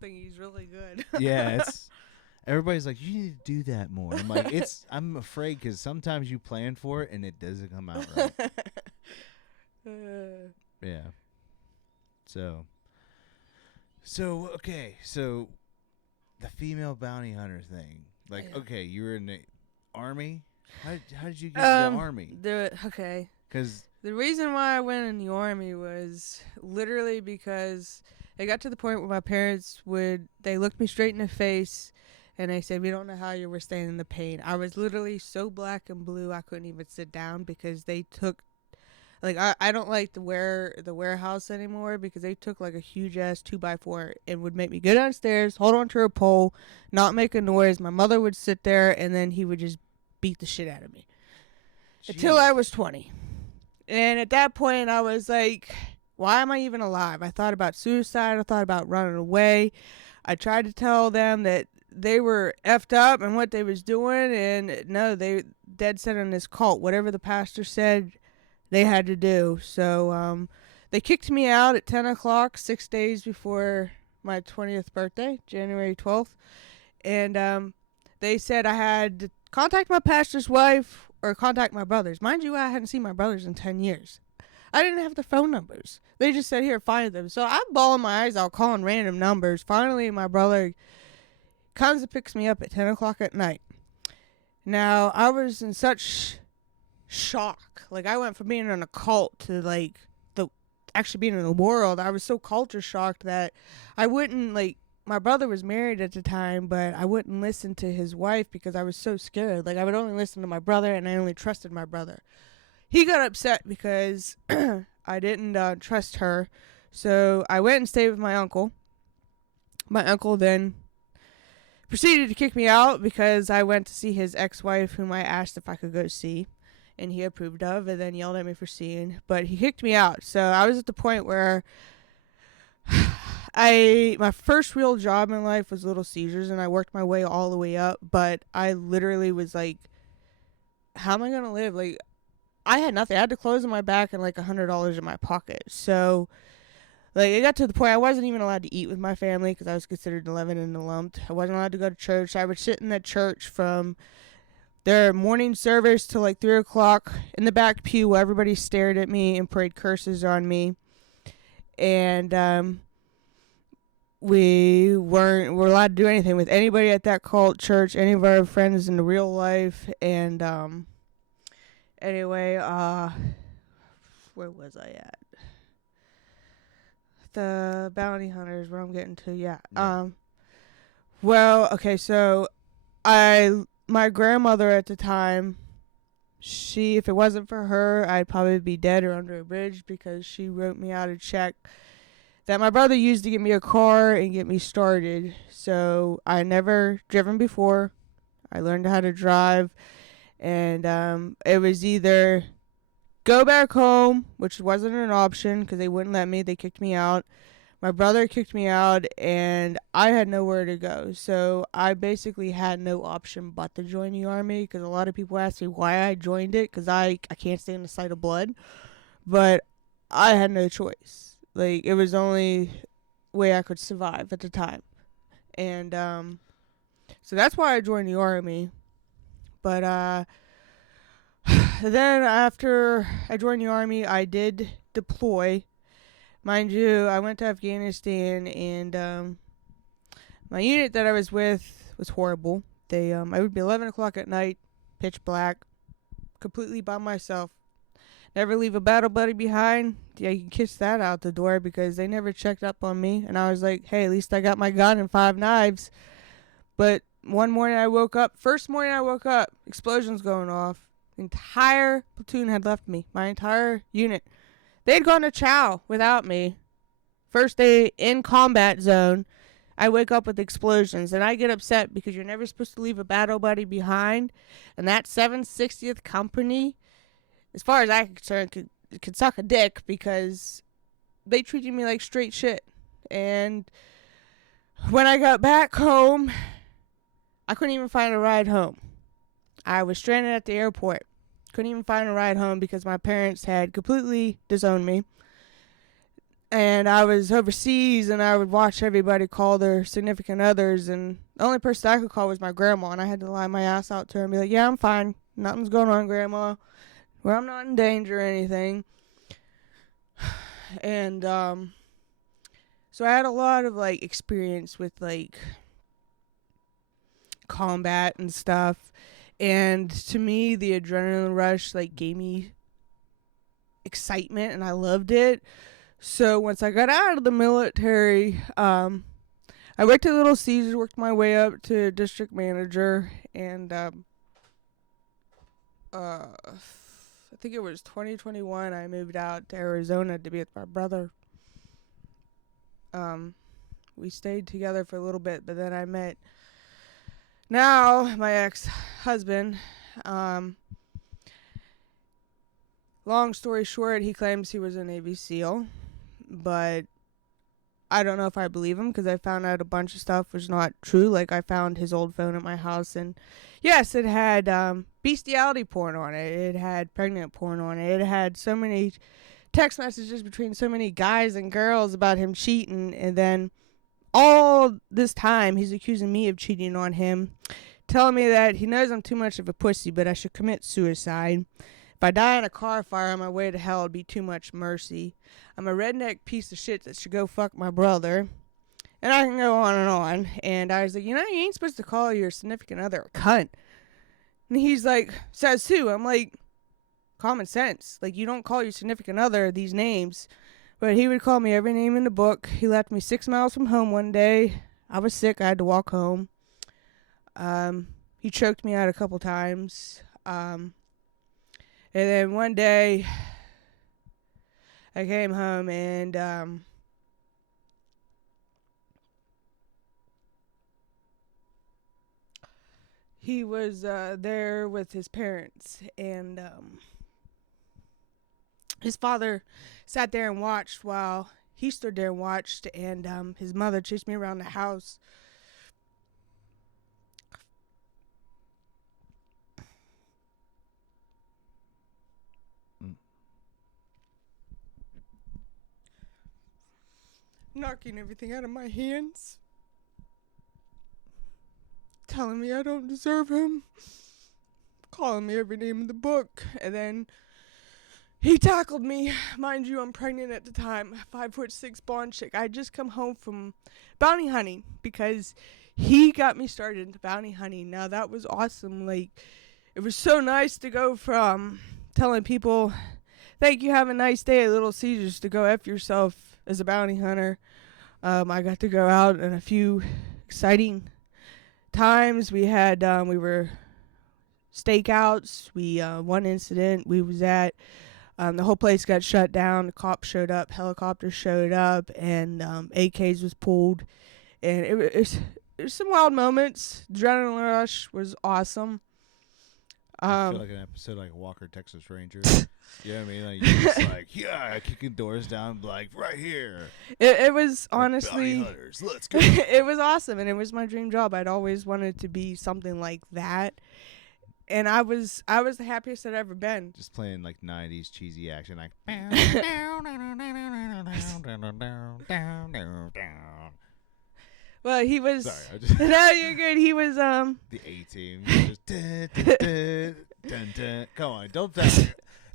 thing. He's really good. Yeah, everybody's like, you need to do that more. I'm like, I'm afraid because sometimes you plan for it and it doesn't come out right. Yeah. So okay, so the female bounty hunter thing. Like, okay, you were in the army. How did you get in the army? Okay. Because the reason why I went in the army was literally because it got to the point where my parents they looked me straight in the face and they said, we don't know how you're withstanding the pain. I was literally so black and blue I couldn't even sit down because they took, like, I don't like to wear the warehouse anymore because they took like a huge ass 2x4 and would make me go downstairs, hold on to a pole, not make a noise. My mother would sit there and then he would just beat the shit out of me. Jeez. Until I was 20. And at that point I was like, why am I even alive? I thought about suicide. I thought about running away. I tried to tell them that they were effed up and what they was doing, and no, they dead set on this cult. Whatever the pastor said, they had to do. So they kicked me out at 10 o'clock 6 days before my 20th birthday, January 12th. And they said I had to contact my pastor's wife or contact my brothers. Mind you, I hadn't seen my brothers in 10 years. I didn't have their phone numbers. They just said, here, find them. So I'm bawling my eyes out, calling random numbers. Finally, my brother comes and picks me up at 10 o'clock at night. Now, I was in such shock. Like, I went from being in a cult to, like, actually being in the world. I was so culture shocked that I wouldn't, like, my brother was married at the time, but I wouldn't listen to his wife because I was so scared. Like, I would only listen to my brother, and I only trusted my brother. He got upset because I didn't trust her. So I went and stayed with my uncle. My uncle then proceeded to kick me out because I went to see his ex-wife, whom I asked if I could go see, and he approved of, and then yelled at me for seeing. But he kicked me out. So I was at the point where my first real job in life was Little Caesars, and I worked my way all the way up. But I literally was like, how am I going to live? Like, I had nothing. I had the clothes on my back and like $100 in my pocket. So, like, it got to the point I wasn't even allowed to eat with my family because I was considered living in the lump. I wasn't allowed to go to church. I would sit in that church from their morning service till like 3 o'clock in the back pew where everybody stared at me and prayed curses on me. And we weren't allowed to do anything with anybody at that cult church, any of our friends in the real life. And anyway, where was I at? the bounty hunters, what I'm getting to, yeah. Yeah. Well, okay, so my grandmother at the time, if it wasn't for her, I'd probably be dead or under a bridge, because she wrote me out a check that my brother used to get me a car and get me started. So I never driven before. I learned how to drive, and it was either go back home, which wasn't an option because they wouldn't let me. They kicked me out. My brother kicked me out, and I had nowhere to go. So I basically had no option but to join the Army, because a lot of people ask me why I joined it, because I can't stand the sight of blood. But I had no choice. Like, it was the only way I could survive at the time. And so that's why I joined the Army. But then after I joined the Army, I did deploy. Mind you, I went to Afghanistan, and my unit that I was with was horrible. I would be 11 o'clock at night, pitch black, completely by myself. Never leave a battle buddy behind. Yeah, you can kiss that out the door, because they never checked up on me. And I was like, hey, at least I got my gun and 5 knives. But one morning I woke up, explosions going off. The entire platoon had left me, my entire unit. They'd gone to chow without me. First day in combat zone, I wake up with explosions, and I get upset because you're never supposed to leave a battle buddy behind. And that 760th Company, as far as I'm concerned, could suck a dick, because they treated me like straight shit. And when I got back home, I couldn't even find a ride home. I was stranded at the airport. Couldn't even find a ride home because my parents had completely disowned me. And I was overseas, and I would watch everybody call their significant others, and the only person I could call was my grandma, and I had to lie my ass out to her and be like, yeah, I'm fine. Nothing's going on, Grandma. Well, I'm not in danger or anything. And so I had a lot of like experience with like combat and stuff. And to me, the adrenaline rush like gave me excitement, and I loved it. So once I got out of the military, I worked at Little Caesars, worked my way up to district manager, and I think it was 2021, I moved out to Arizona to be with my brother. We stayed together for a little bit, but then I met now my ex-husband. Long story short, he claims he was a Navy SEAL, but I don't know if I believe him, because I found out a bunch of stuff was not true. Like, I found his old phone at my house, and yes, it had bestiality porn on it. It had pregnant porn on it. It had so many text messages between so many guys and girls about him cheating, and then all this time he's accusing me of cheating on him, telling me that he knows I'm too much of a pussy, but I should commit suicide. If I die in a car fire on my way to hell, it'd be too much mercy. I'm a redneck piece of shit that should go fuck my brother. And I can go on and on. And I was like, you ain't supposed to call your significant other a cunt. And he's like, says who? I'm like, common sense. Like, you don't call your significant other these names. But he would call me every name in the book. He left me 6 miles from home one day. I was sick. I had to walk home. He choked me out a couple times. And then one day, I came home, and he was there with his parents, and his father sat there and watched while he stood there and watched, and his mother chased me around the house. Knocking everything out of my hands, telling me I don't deserve him, calling me every name in the book, and then he tackled me. Mind you, I'm pregnant at the time, 5'6" blonde chick. I had just come home from bounty hunting, because he got me started into bounty hunting. Now that was awesome. Like, it was so nice to go from telling people, thank you, have a nice day at Little Caesars, to go F yourself as a bounty hunter. I got to go out in a few exciting times. We had we were stakeouts. We one incident we was at. The whole place got shut down. The cops showed up, helicopters showed up, and AKs was pulled. And it was some wild moments. Adrenaline rush was awesome. I feel like an episode like Walker, Texas Ranger. You know what I mean? Like, you're just like, yeah, kicking doors down, like, right here. It was Like, honestly, bounty hunters, let's go. it was awesome, and it was my dream job. I'd always wanted to be something like that. And I was the happiest I'd ever been. Just playing like 90s cheesy action, like. Well, he was. Sorry, I just. No, you're good. He was The A-Team. Just dun, dun, dun, dun, dun. Come on, don't tell.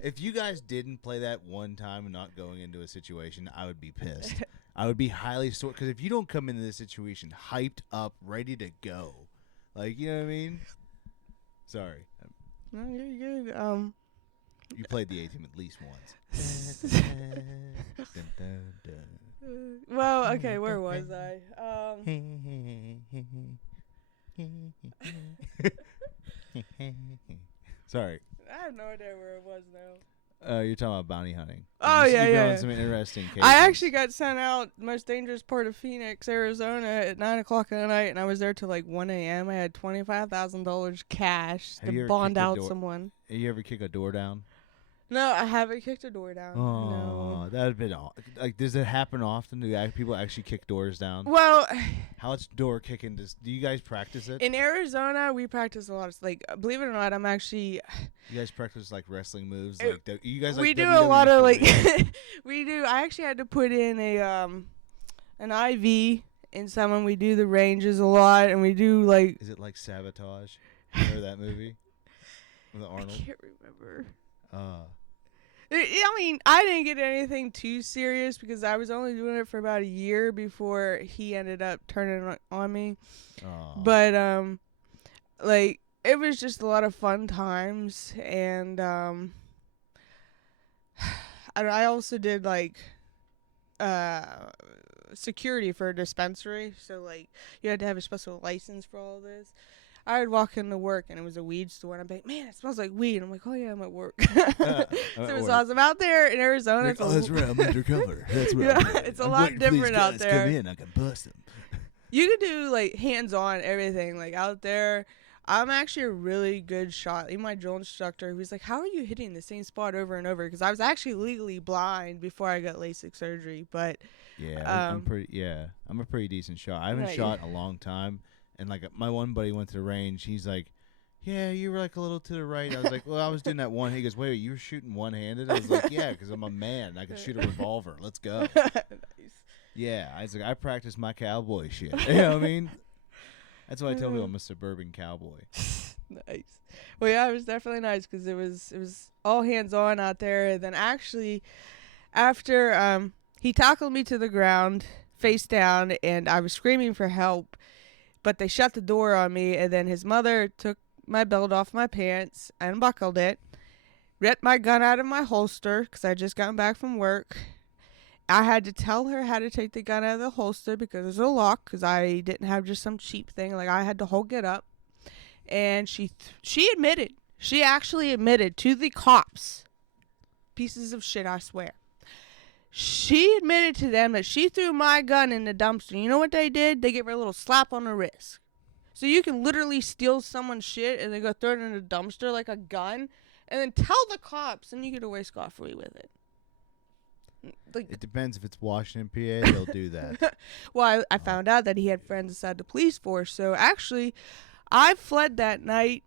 If you guys didn't play that one time and not going into a situation, I would be pissed. I would be highly sore because if you don't come into this situation hyped up, ready to go, like, you know what I mean? Sorry. No, you're good. You played the A-Team at least once. Dun, dun, dun. Well, okay, where was I? Sorry. I have no idea where it was now. You're talking about bounty hunting. Oh, You've yeah, been yeah. on some interesting cases. I actually got sent out the most dangerous part of Phoenix, Arizona at 9 o'clock at night, and I was there till like 1 a.m. I had $25,000 cash Have you to ever bond kicked a out door- someone. You ever kick a door down? No, I haven't kicked a door down. Oh, No. that'd been like. Does it happen often? Do people actually kick doors down? Well, How much door kicking do you guys practice it? in Arizona, we practice a lot of, like, believe it or not, I'm actually, You guys practice like wrestling moves. It- Like you guys. we Like do WWE a lot of, for like, real? we do, I actually had to put in an IV in someone. We do the ranges a lot, and we do, like, Is it like Sabotage? Remember that movie with I Arnold? can't remember. Uh, I mean, I didn't get anything too serious because I was only doing it for about a year before he ended up turning on me. But like, it was just a lot of fun times, and I also did like security for a dispensary, so like you had to have a special license for all of this. I would walk into work and it was a weed store, and I'd be like, man, it smells like weed. And I'm like, oh yeah, I'm at work. So it was awesome. Out there in Arizona, Like, that's right. I'm undercover. That's right. Yeah, it's a lot different out there. Come in, I can bust them. You can do like hands-on everything. Like out there, I'm actually a really good shot. Even my drill instructor, he was like, how are you hitting the same spot over and over? Because I was actually legally blind before I got LASIK surgery. But Yeah, I'm pretty. Yeah, I'm a pretty decent shot. I haven't Right. shot in a long time, and like my one buddy went to the range. He's like, "Yeah, you were like a little to the right." I was like, "Well, I was doing that one." He goes, "Wait, you were shooting one-handed?" I was like, "Yeah, because I'm a man. I can shoot a revolver. Let's go." nice. Yeah, I was like, I practice my cowboy shit. You know what I mean? That's why I tell people I'm a suburban cowboy. Nice. Well, yeah, it was definitely nice because it was all hands on out there. And then actually, after he tackled me to the ground, face down, and I was screaming for help, but they shut the door on me. And then his mother took my belt off my pants and buckled it, ripped my gun out of my holster because I just gotten back from work. I had to tell her how to take the gun out of the holster because there's a lock, because I didn't have just some cheap thing. Like, I had to hold it up. And she actually admitted to the cops, pieces of shit, I swear. She admitted to them that she threw my gun in the dumpster. You know what they did? They gave her a little slap on the wrist. So you can literally steal someone's shit and then go throw it in a dumpster like a gun, and then tell the cops, and you get away scot-free with it. Like, It depends if it's Washington, PA. They'll do that. well, I found out that he had friends inside the police force. So actually, I fled that night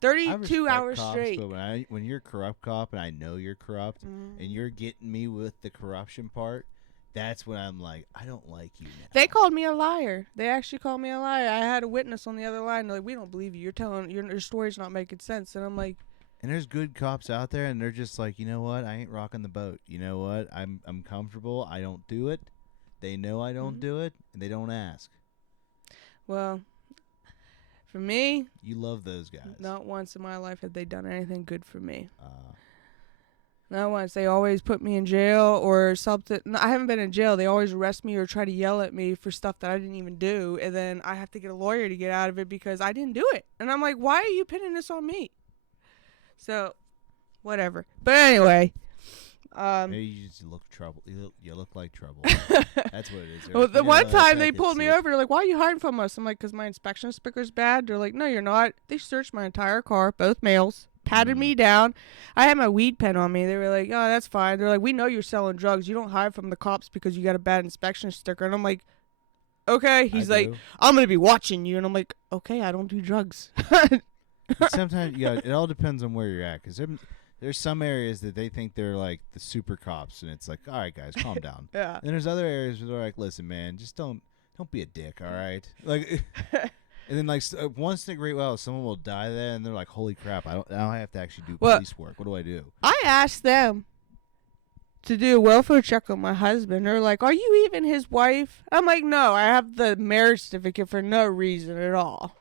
I 32 respect hours cops, straight. But when you're a corrupt cop and I know you're corrupt and you're getting me with the corruption part, that's when I'm like, I don't like you now. They called me a liar. They actually called me a liar. I had a witness on the other line. They're like, we don't believe you. You're telling your story's not making sense. And I'm like, And there's good cops out there, and they're just like, you know what? I ain't rocking the boat. You know what? I'm comfortable. I don't do it. They know I don't do it, and they don't ask. well, for me, You love those guys. not once in my life have they done anything good for me. Not once. They always put me in jail or something. No, I haven't been in jail. They always arrest me or try to yell at me for stuff that I didn't even do. And then I have to get a lawyer to get out of it because I didn't do it. And I'm like, why are you pinning this on me? So, whatever. But anyway. Maybe you just look trouble. You look like trouble. That's what it is. Well, the one time they pulled me over, they're like, why are you hiding from us? I'm like, because my inspection sticker's bad. They're like, no, you're not. They searched my entire car, both males, patted me down. I had my weed pen on me. They were like, oh, that's fine. They're like, we know you're selling drugs. You don't hide from the cops because you got a bad inspection sticker. And I'm like, okay. He's like, I'm going to be watching you. And I'm like, okay, I don't do drugs. Sometimes, it all depends on where you're at. Because there's some areas that they think they're like the super cops, and it's like, all right, guys, calm down. Yeah. And there's other areas where they're like, listen, man, just don't be a dick, all right? Like, and then like once in a great while, someone will die there, and they're like, holy crap, I don't have to actually do police work. What do I do? I asked them to do a welfare check on my husband. They're like, are you even his wife? I'm like, no, I have the marriage certificate for no reason at all.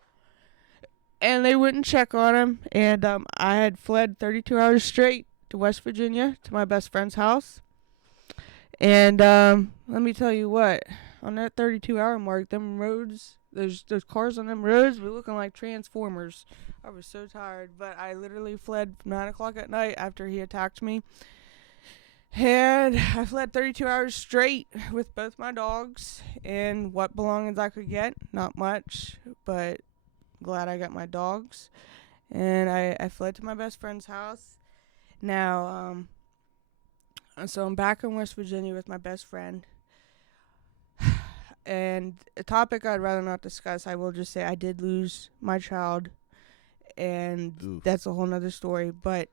And they wouldn't check on him. And I had fled 32 hours straight to West Virginia to my best friend's house. And let me tell you what, on that 32-hour mark, them roads, those cars on them roads were looking like Transformers. I was so tired, but I literally fled from 9 o'clock at night after he attacked me. And I fled 32 hours straight with both my dogs and what belongings I could get. Not much, but glad I got my dogs. And I fled to my best friend's house. Now, so I'm back in West Virginia with my best friend. And a topic I'd rather not discuss, I will just say I did lose my child. And Oof. That's a whole nother story. But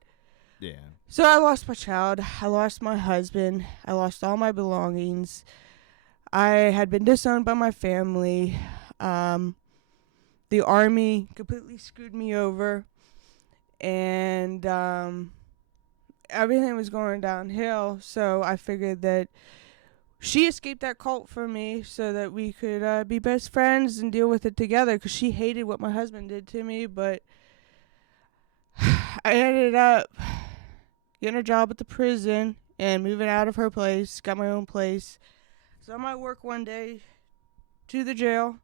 yeah. So I lost my child. I lost my husband. I lost all my belongings. I had been disowned by my family. The army completely screwed me over. And everything was going downhill. So I figured that she escaped that cult from me so that we could be best friends and deal with it together, because she hated what my husband did to me. But I ended up getting a job at the prison and moving out of her place, got my own place. So I might work one day to the jail.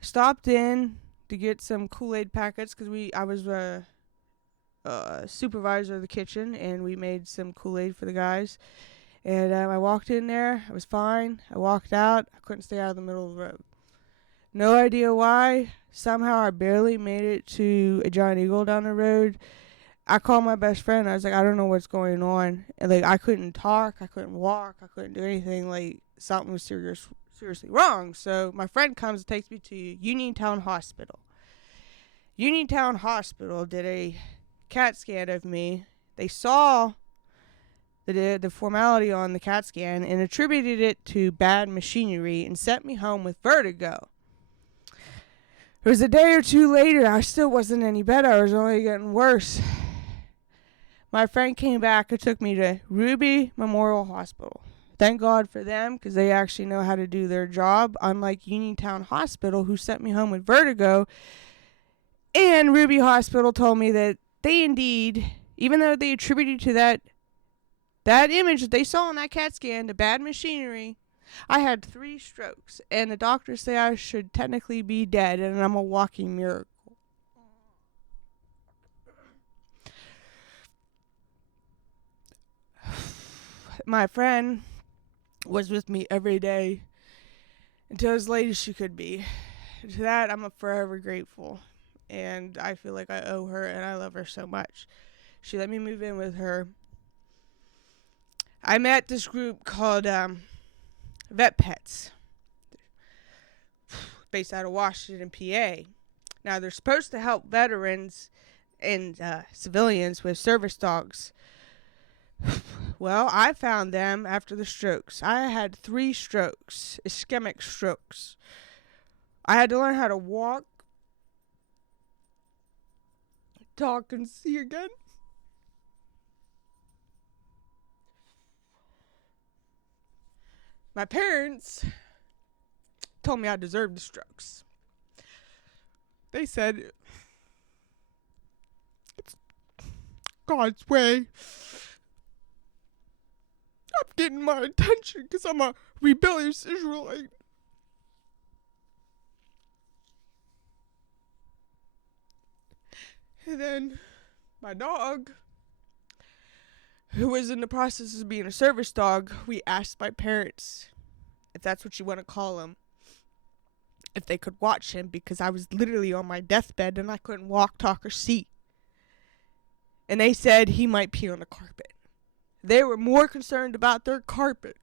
Stopped in to get some Kool-Aid packets because I was a supervisor of the kitchen, and we made some Kool-Aid for the guys. And I walked in there. I was fine. I walked out. I couldn't stay out of the middle of the road. No idea why. Somehow I barely made it to a Giant Eagle down the road. I called my best friend. I was like, I don't know what's going on. And like, I couldn't talk. I couldn't walk. I couldn't do anything. Like, something was seriously wrong. So my friend comes and takes me to Uniontown Hospital. Uniontown Hospital did a CAT scan of me. They saw the formality on the CAT scan and attributed it to bad machinery and sent me home with vertigo. It was a day or two later. I still wasn't any better. I was only getting worse. My friend came back and took me to Ruby Memorial Hospital. Thank God for them, because they actually know how to do their job, unlike Uniontown Hospital, who sent me home with vertigo. And Ruby Hospital told me that they indeed, even though they attributed to that image that they saw in that CAT scan to bad machinery, I had 3 strokes. And the doctors say I should technically be dead, and I'm a walking miracle. My friend was with me every day until as late as she could be. To that, I'm forever grateful. And I feel like I owe her, and I love her so much. She let me move in with her. I met this group called Vet Pets, based out of Washington, PA. Now, they're supposed to help veterans and civilians with service dogs. Well, I found them after the strokes. I had 3 strokes, ischemic strokes. I had to learn how to walk, talk, and see again. My parents told me I deserved the strokes. They said, it's God's way. getting my attention because I'm a rebellious Israelite. And then my dog, who was in the process of being a service dog, we asked my parents, if that's what you want to call him, if they could watch him, because I was literally on my deathbed and I couldn't walk, talk, or see. And they said he might pee on the carpet. They were more concerned about their carpet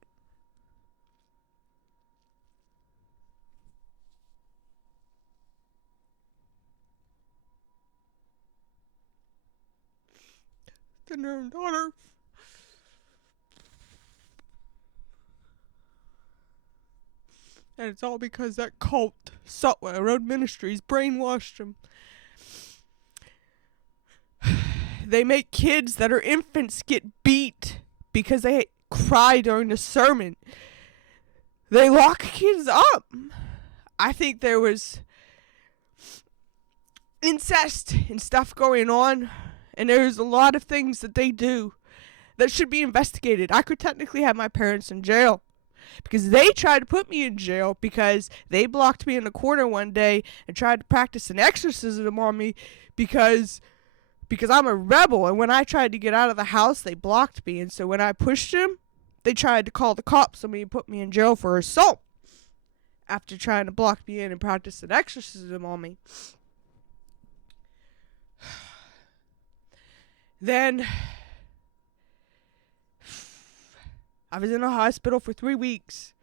than their own daughter. And it's all because that cult, Saltwell Road Ministries, brainwashed them. They make kids that are infants get beat because they cry during the sermon. They lock kids up. I think there was incest and stuff going on, and there's a lot of things that they do that should be investigated. I could technically have my parents in jail because they tried to put me in jail because they blocked me in the corner one day and tried to practice an exorcism on me because I'm a rebel, and when I tried to get out of the house, they blocked me, and so when I pushed them, they tried to call the cops on me and put me in jail for assault after trying to block me in and practice an exorcism on me. Then I was in a hospital for 3 weeks.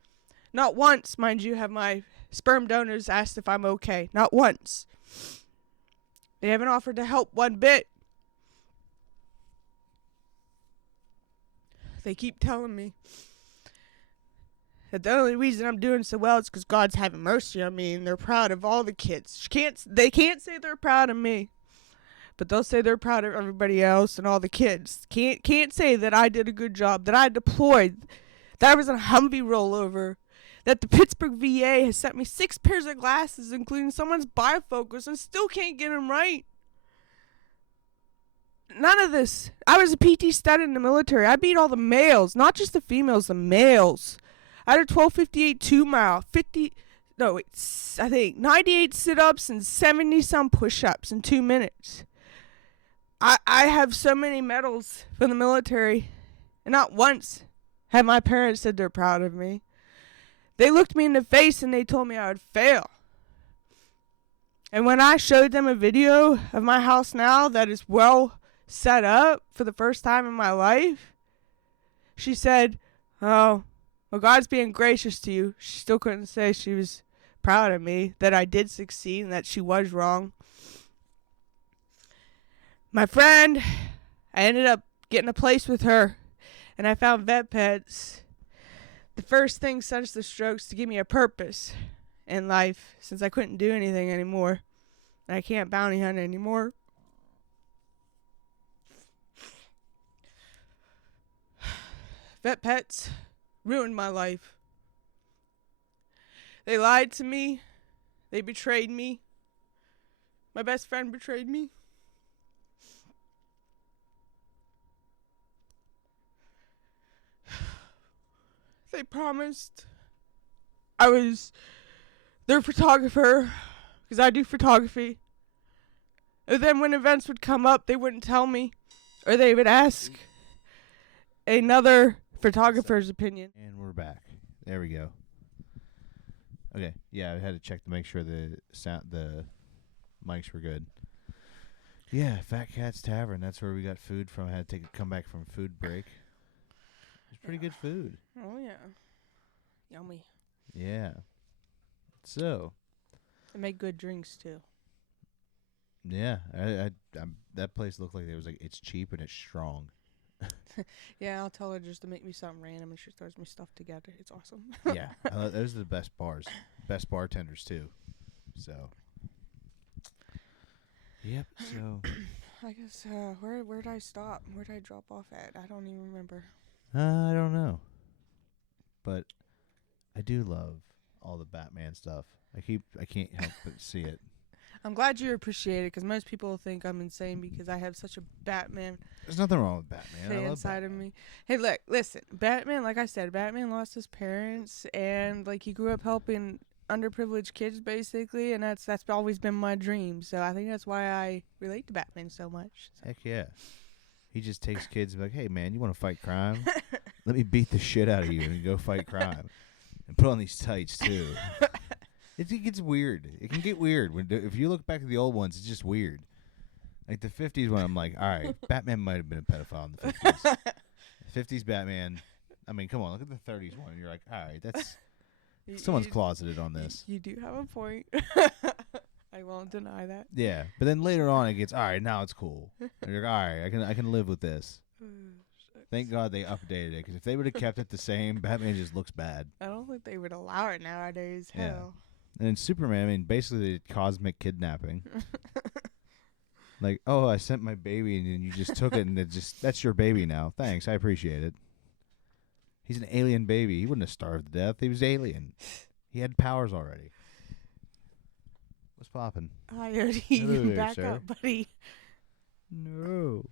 Not once, mind you, have my sperm donors asked if I'm okay. Not once. They haven't offered to help one bit. They keep telling me that the only reason I'm doing so well is because God's having mercy on me and they're proud of all the kids. They can't say they're proud of me, but they'll say they're proud of everybody else and all the kids. Can't say that I did a good job, that I deployed, that I was in a Humvee rollover, that the Pittsburgh VA has sent me 6 pairs of glasses, including someone's bifocals, and still can't get them right. None of this. I was a PT stud in the military. I beat all the males, not just the females, the males. I had a 12:58 2-mile, I think 98 sit-ups and 70-some push-ups in 2 minutes. I have so many medals from the military, and not once have my parents said they're proud of me. They looked me in the face and they told me I would fail. And when I showed them a video of my house now that is well set up for the first time in my life, she said, "Oh, well, God's being gracious to you." She still couldn't say she was proud of me, that I did succeed and that she was wrong. My friend, I ended up getting a place with her, and I found vet pets. The first thing since the strokes to give me a purpose in life, since I couldn't do anything anymore, and I can't bounty hunt anymore. Vet pets ruined my life. They lied to me. They betrayed me. My best friend betrayed me. They promised I was their photographer, because I do photography. And then when events would come up, they wouldn't tell me, or they would ask another photographer's opinion. And we're back. There we go. Okay, yeah, I had to check to make sure the mics were good. Yeah, Fat Cat's Tavern. That's where we got food from. I had to come back from food break. It's pretty good food. Oh yeah, yummy. Yeah. So. They make good drinks too. Yeah, that place looked like it's cheap and it's strong. Yeah, I'll tell her just to make me something random and she throws me stuff together. It's awesome. Yeah, those are the best bars, best bartenders too. So. Yep. So. I guess where'd I stop? Where'd I drop off at? I don't even remember. I don't know. But I do love all the Batman stuff. I can't help but see it. I'm glad you appreciate it, because most people think I'm insane because I have such a Batman There's nothing wrong with Batman. I thing love inside Batman. of me. Hey, look, listen. Batman, like I said, Batman lost his parents, and like he grew up helping underprivileged kids, basically, and that's always been my dream. So I think that's why I relate to Batman so much. So. Heck yeah. He just takes kids and be like, hey, man, you want to fight crime? Let me beat the shit out of you and go fight crime. And put on these tights, too. It gets weird. It can get weird. If you look back at the old ones, it's just weird. Like the 50s one, I'm like, all right, Batman might have been a pedophile in the 50s. 50s Batman, I mean, come on, look at the 30s one. You're like, all right, that's someone's closeted on this. You do have a point. I won't deny that. Yeah, but then later on it gets, all right, now it's cool. And you're like, all right, I can live with this. Thank God they updated it, because if they would have kept it the same, Batman just looks bad. I don't think they would allow it nowadays. Yeah. Hell. And then Superman, I mean, basically cosmic kidnapping. Like, oh, I sent my baby, and then you just took it, and that's your baby now. Thanks, I appreciate it. He's an alien baby. He wouldn't have starved to death. He was alien. He had powers already. What's poppin'? Hi, Odie. Hello there, Back sir. up, buddy. No.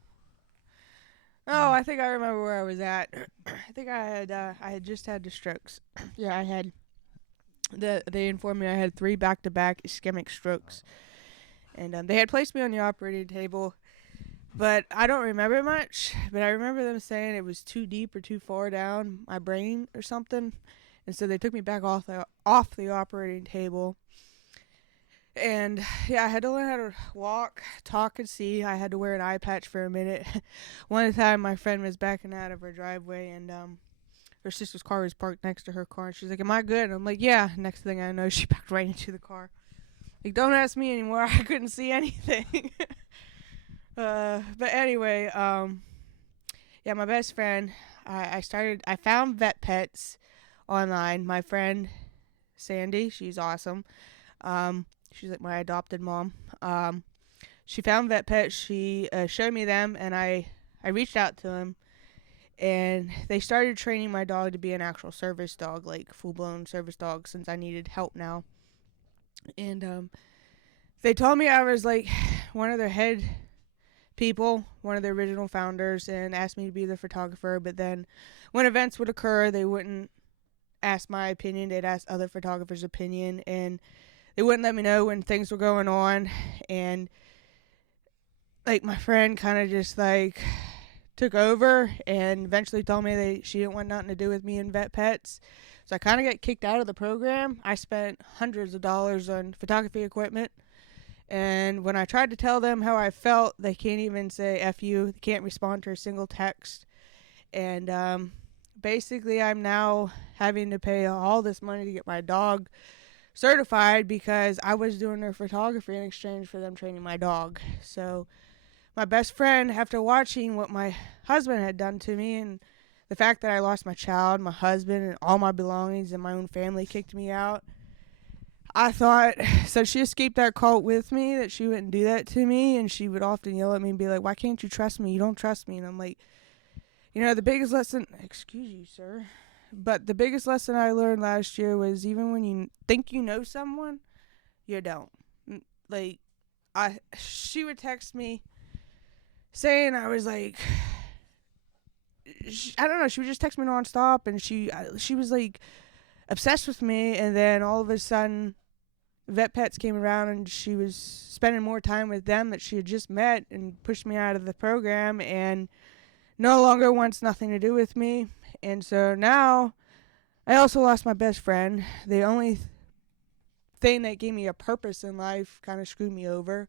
Oh, I think I remember where I was at. I think I had just had the strokes. Yeah, I had. They informed me I had 3 back-to-back ischemic strokes. And they had placed me on the operating table, but I don't remember much. But I remember them saying it was too deep or too far down my brain or something, and so they took me back off the operating table. And yeah, I had to learn how to walk, talk, and see. I had to wear an eye patch for a minute. One time, my friend was backing out of her driveway, and her sister's car was parked next to her car, and she's like, "Am I good?" And I'm like, "Yeah." Next thing I know, she backed right into the car. Like, don't ask me anymore. I couldn't see anything. But anyway, yeah, my best friend, I found Vet Pets online. My friend, Sandy, she's awesome. She's like my adopted mom. She found Vet Pets. She showed me them, and I reached out to them. And they started training my dog to be an actual service dog, like full-blown service dog, since I needed help now. And they told me I was like one of their head people, one of the original founders, and asked me to be the photographer. But then when events would occur, they wouldn't ask my opinion. They'd ask other photographers' opinion, and they wouldn't let me know when things were going on. And like my friend kind of just like took over and eventually told me she didn't want nothing to do with me and Vet Pets. So I kind of got kicked out of the program. I spent hundreds of dollars on photography equipment. And when I tried to tell them how I felt, they can't even say F you. They can't respond to a single text. And basically, I'm now having to pay all this money to get my dog certified because I was doing their photography in exchange for them training my dog. So my best friend, after watching what my husband had done to me and the fact that I lost my child, my husband, and all my belongings and my own family kicked me out, I thought, so she escaped that cult with me, that she wouldn't do that to me, and she would often yell at me and be like, "Why can't you trust me? You don't trust me." And I'm like, the biggest lesson, excuse you, sir, but the biggest lesson I learned last year was even when you think you know someone, you don't. Like, she would text me saying I was like, I don't know, she would just text me nonstop, and she was like obsessed with me, and then all of a sudden Vet Pets came around and she was spending more time with them that she had just met and pushed me out of the program and no longer wants nothing to do with me. And so now I also lost my best friend. The only thing that gave me a purpose in life kind of screwed me over.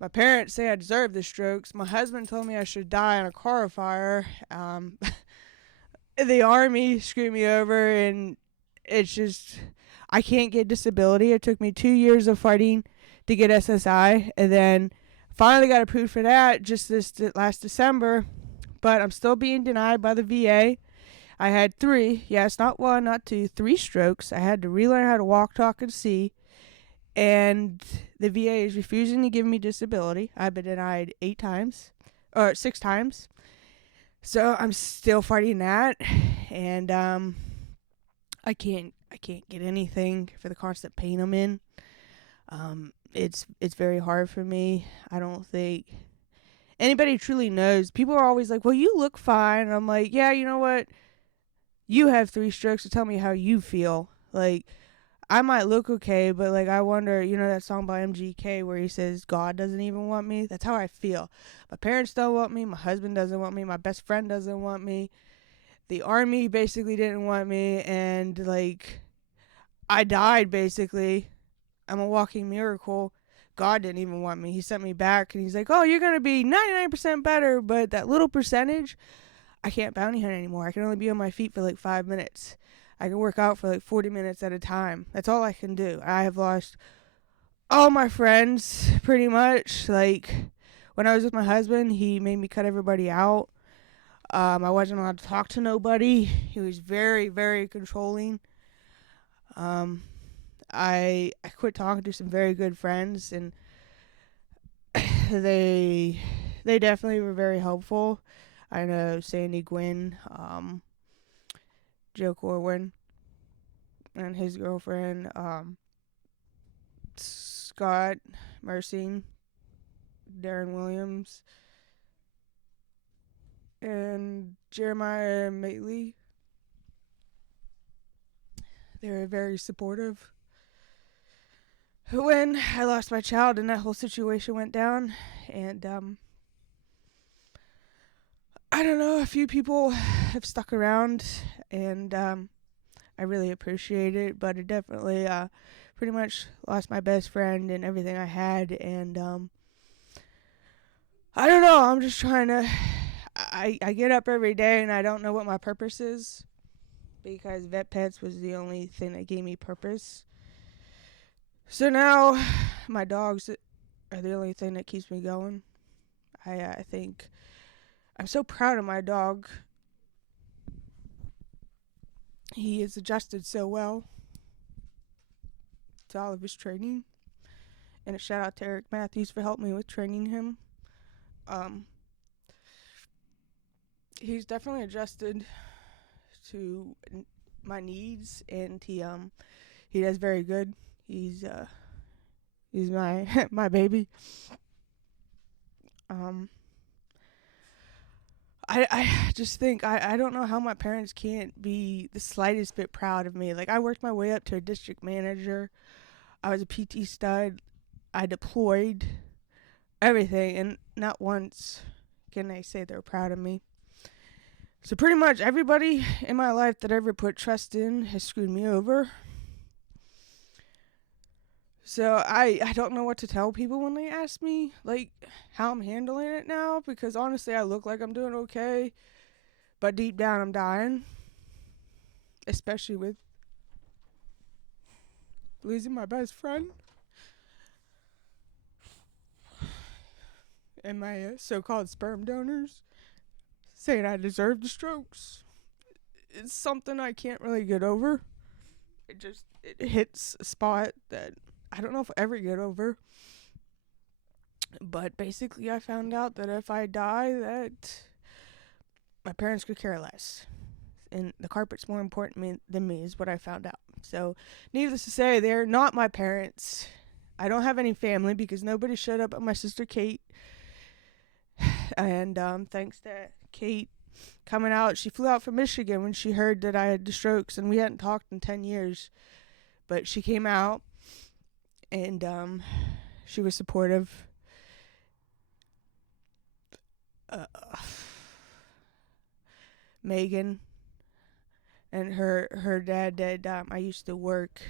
My parents say I deserve the strokes. My husband told me I should die in a car fire. The Army screwed me over, and it's just, I can't get disability. It took me 2 years of fighting to get SSI, and then finally got approved for that just this last December, but I'm still being denied by the VA. I had 3, yes, not 1, not 2, 3 strokes. I had to relearn how to walk, talk, and see, and the VA is refusing to give me disability. I've been denied 6 times. So I'm still fighting that, and I can't get anything for the constant pain I'm in. it's very hard for me. I don't think anybody truly knows. People are always like, "Well, you look fine." And I'm like, "Yeah, you know what? You have 3 strokes, so tell me how you feel." Like, I might look okay, but like, I wonder, that song by MGK where he says God doesn't even want me. That's how I feel. My parents don't want me. My husband doesn't want me. My best friend doesn't want me. The army basically didn't want me, and like, I died basically. I'm a walking miracle. God didn't even want me. He sent me back, and he's like, "Oh, you're gonna be 99% better, but that little percentage, I can't bounty hunt anymore. I can only be on my feet for like 5 minutes. I can work out for like 40 minutes at a time. That's all I can do. I have lost all my friends, pretty much. Like, when I was with my husband, he made me cut everybody out. I wasn't allowed to talk to nobody. He was very, very controlling. I quit talking to some very good friends, and they definitely were very helpful. I know Sandy Gwynn, Joe Corwin, and his girlfriend, Scott Mersing, Darren Williams, and Jeremiah Matley. They were very supportive. When I lost my child and that whole situation went down, and I don't know, a few people have stuck around, and I really appreciate it, but I definitely pretty much lost my best friend and everything I had, and I don't know, I'm just trying to, I get up every day and I don't know what my purpose is, because vet pets was the only thing that gave me purpose. So now my dogs are the only thing that keeps me going. I think I'm so proud of my dog. He has adjusted so well to all of his training. And a shout out to Eric Matthews for helping me with training him. He's definitely adjusted to my needs, and he does very good. He's my my baby. I just think I don't know how my parents can't be the slightest bit proud of me. Like, I worked my way up to a district manager. I was a PT stud. I deployed, everything, and not once can they say they're proud of me. So pretty much everybody in my life that I ever put trust in has screwed me over. So I don't know what to tell people when they ask me, like, how I'm handling it now, because honestly I look like I'm doing okay, but deep down I'm dying, especially with losing my best friend and my so-called sperm donors saying I deserve the strokes. It's something I can't really get over. It hits a spot that I don't know if I'll ever get over. But basically I found out that if I die, that my parents could care less. And the carpet's more important than me is what I found out. So needless to say, they're not my parents. I don't have any family because nobody showed up but my sister Kate. And thanks to Kate coming out, she flew out from Michigan when she heard that I had the strokes, and we hadn't talked in 10 years. But she came out, and she was supportive. Megan and her dad did. I used to work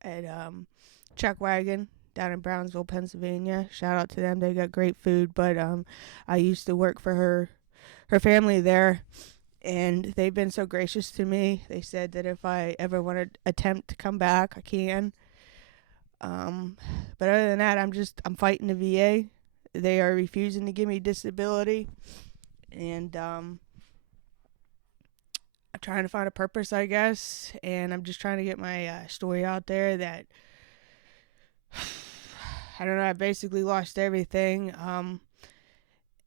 at Chuck Wagon down in Brownsville, Pennsylvania. Shout out to them. They got great food. But I used to work for her family there, and they've been so gracious to me. They said that if I ever want to attempt to come back, I can. But other than that, I'm fighting the VA. They are refusing to give me disability, and I'm trying to find a purpose, I guess, and I'm just trying to get my story out there that I don't know, I basically lost everything, and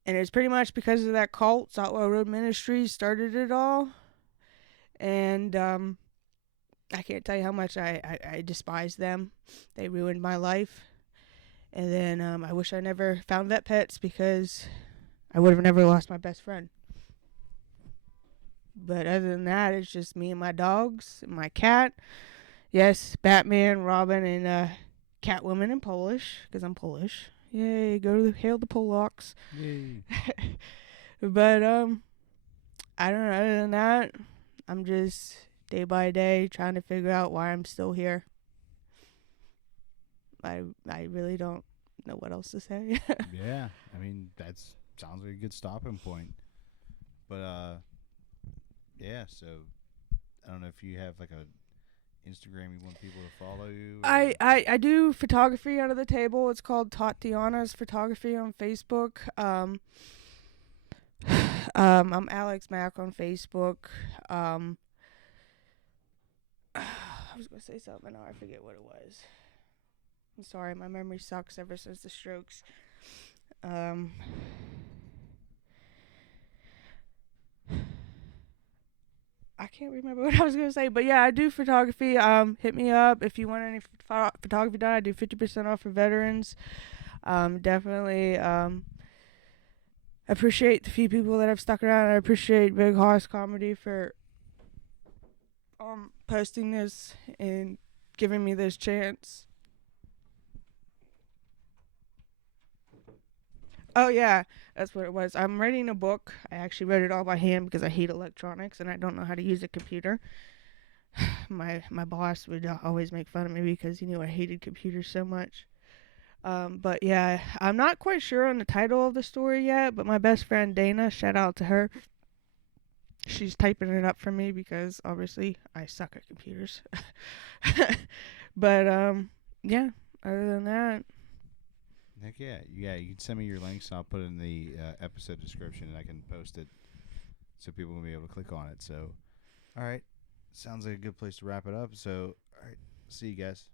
it's pretty much because of that cult. Saltwell Road Ministries started it all, and I can't tell you how much I despise them. They ruined my life, And then I wish I never found vet pets because I would have never lost my best friend. But other than that, it's just me and my dogs, and my cat. Yes, Batman, Robin, and Catwoman in Polish, because I'm Polish. Yay, hail the Polacks. Yay. But I don't know. Other than that, I'm just day by day trying to figure out why I'm still here. I really don't know what else to say. Yeah, I mean sounds like a good stopping point. But yeah. So I don't know if you have like a Instagram you want people to follow you. Or... I do photography under the table. It's called Tatiana's Photography on Facebook. I'm Alex Mack on Facebook. I was gonna say something. Now I forget what it was. I'm sorry, my memory sucks ever since the strokes. I can't remember what I was gonna say, but yeah, I do photography. Hit me up if you want any photography done. I do 50% off for veterans. Definitely. Appreciate the few people that have stuck around. I appreciate Big Hoss Comedy for posting this and giving me this chance. Oh yeah, that's what it was. I'm writing a book. I actually wrote it all by hand because I hate electronics and I don't know how to use a computer. My boss would always make fun of me because he knew I hated computers so much. But yeah, I'm not quite sure on the title of the story yet, but my best friend Dana, shout out to her. She's typing it up for me because obviously I suck at computers. But yeah, other than that, heck yeah. You can send me your links and I'll put it in the episode description and I can post it so people will be able to click on it. So, all right. Sounds like a good place to wrap it up. So, all right. See you guys.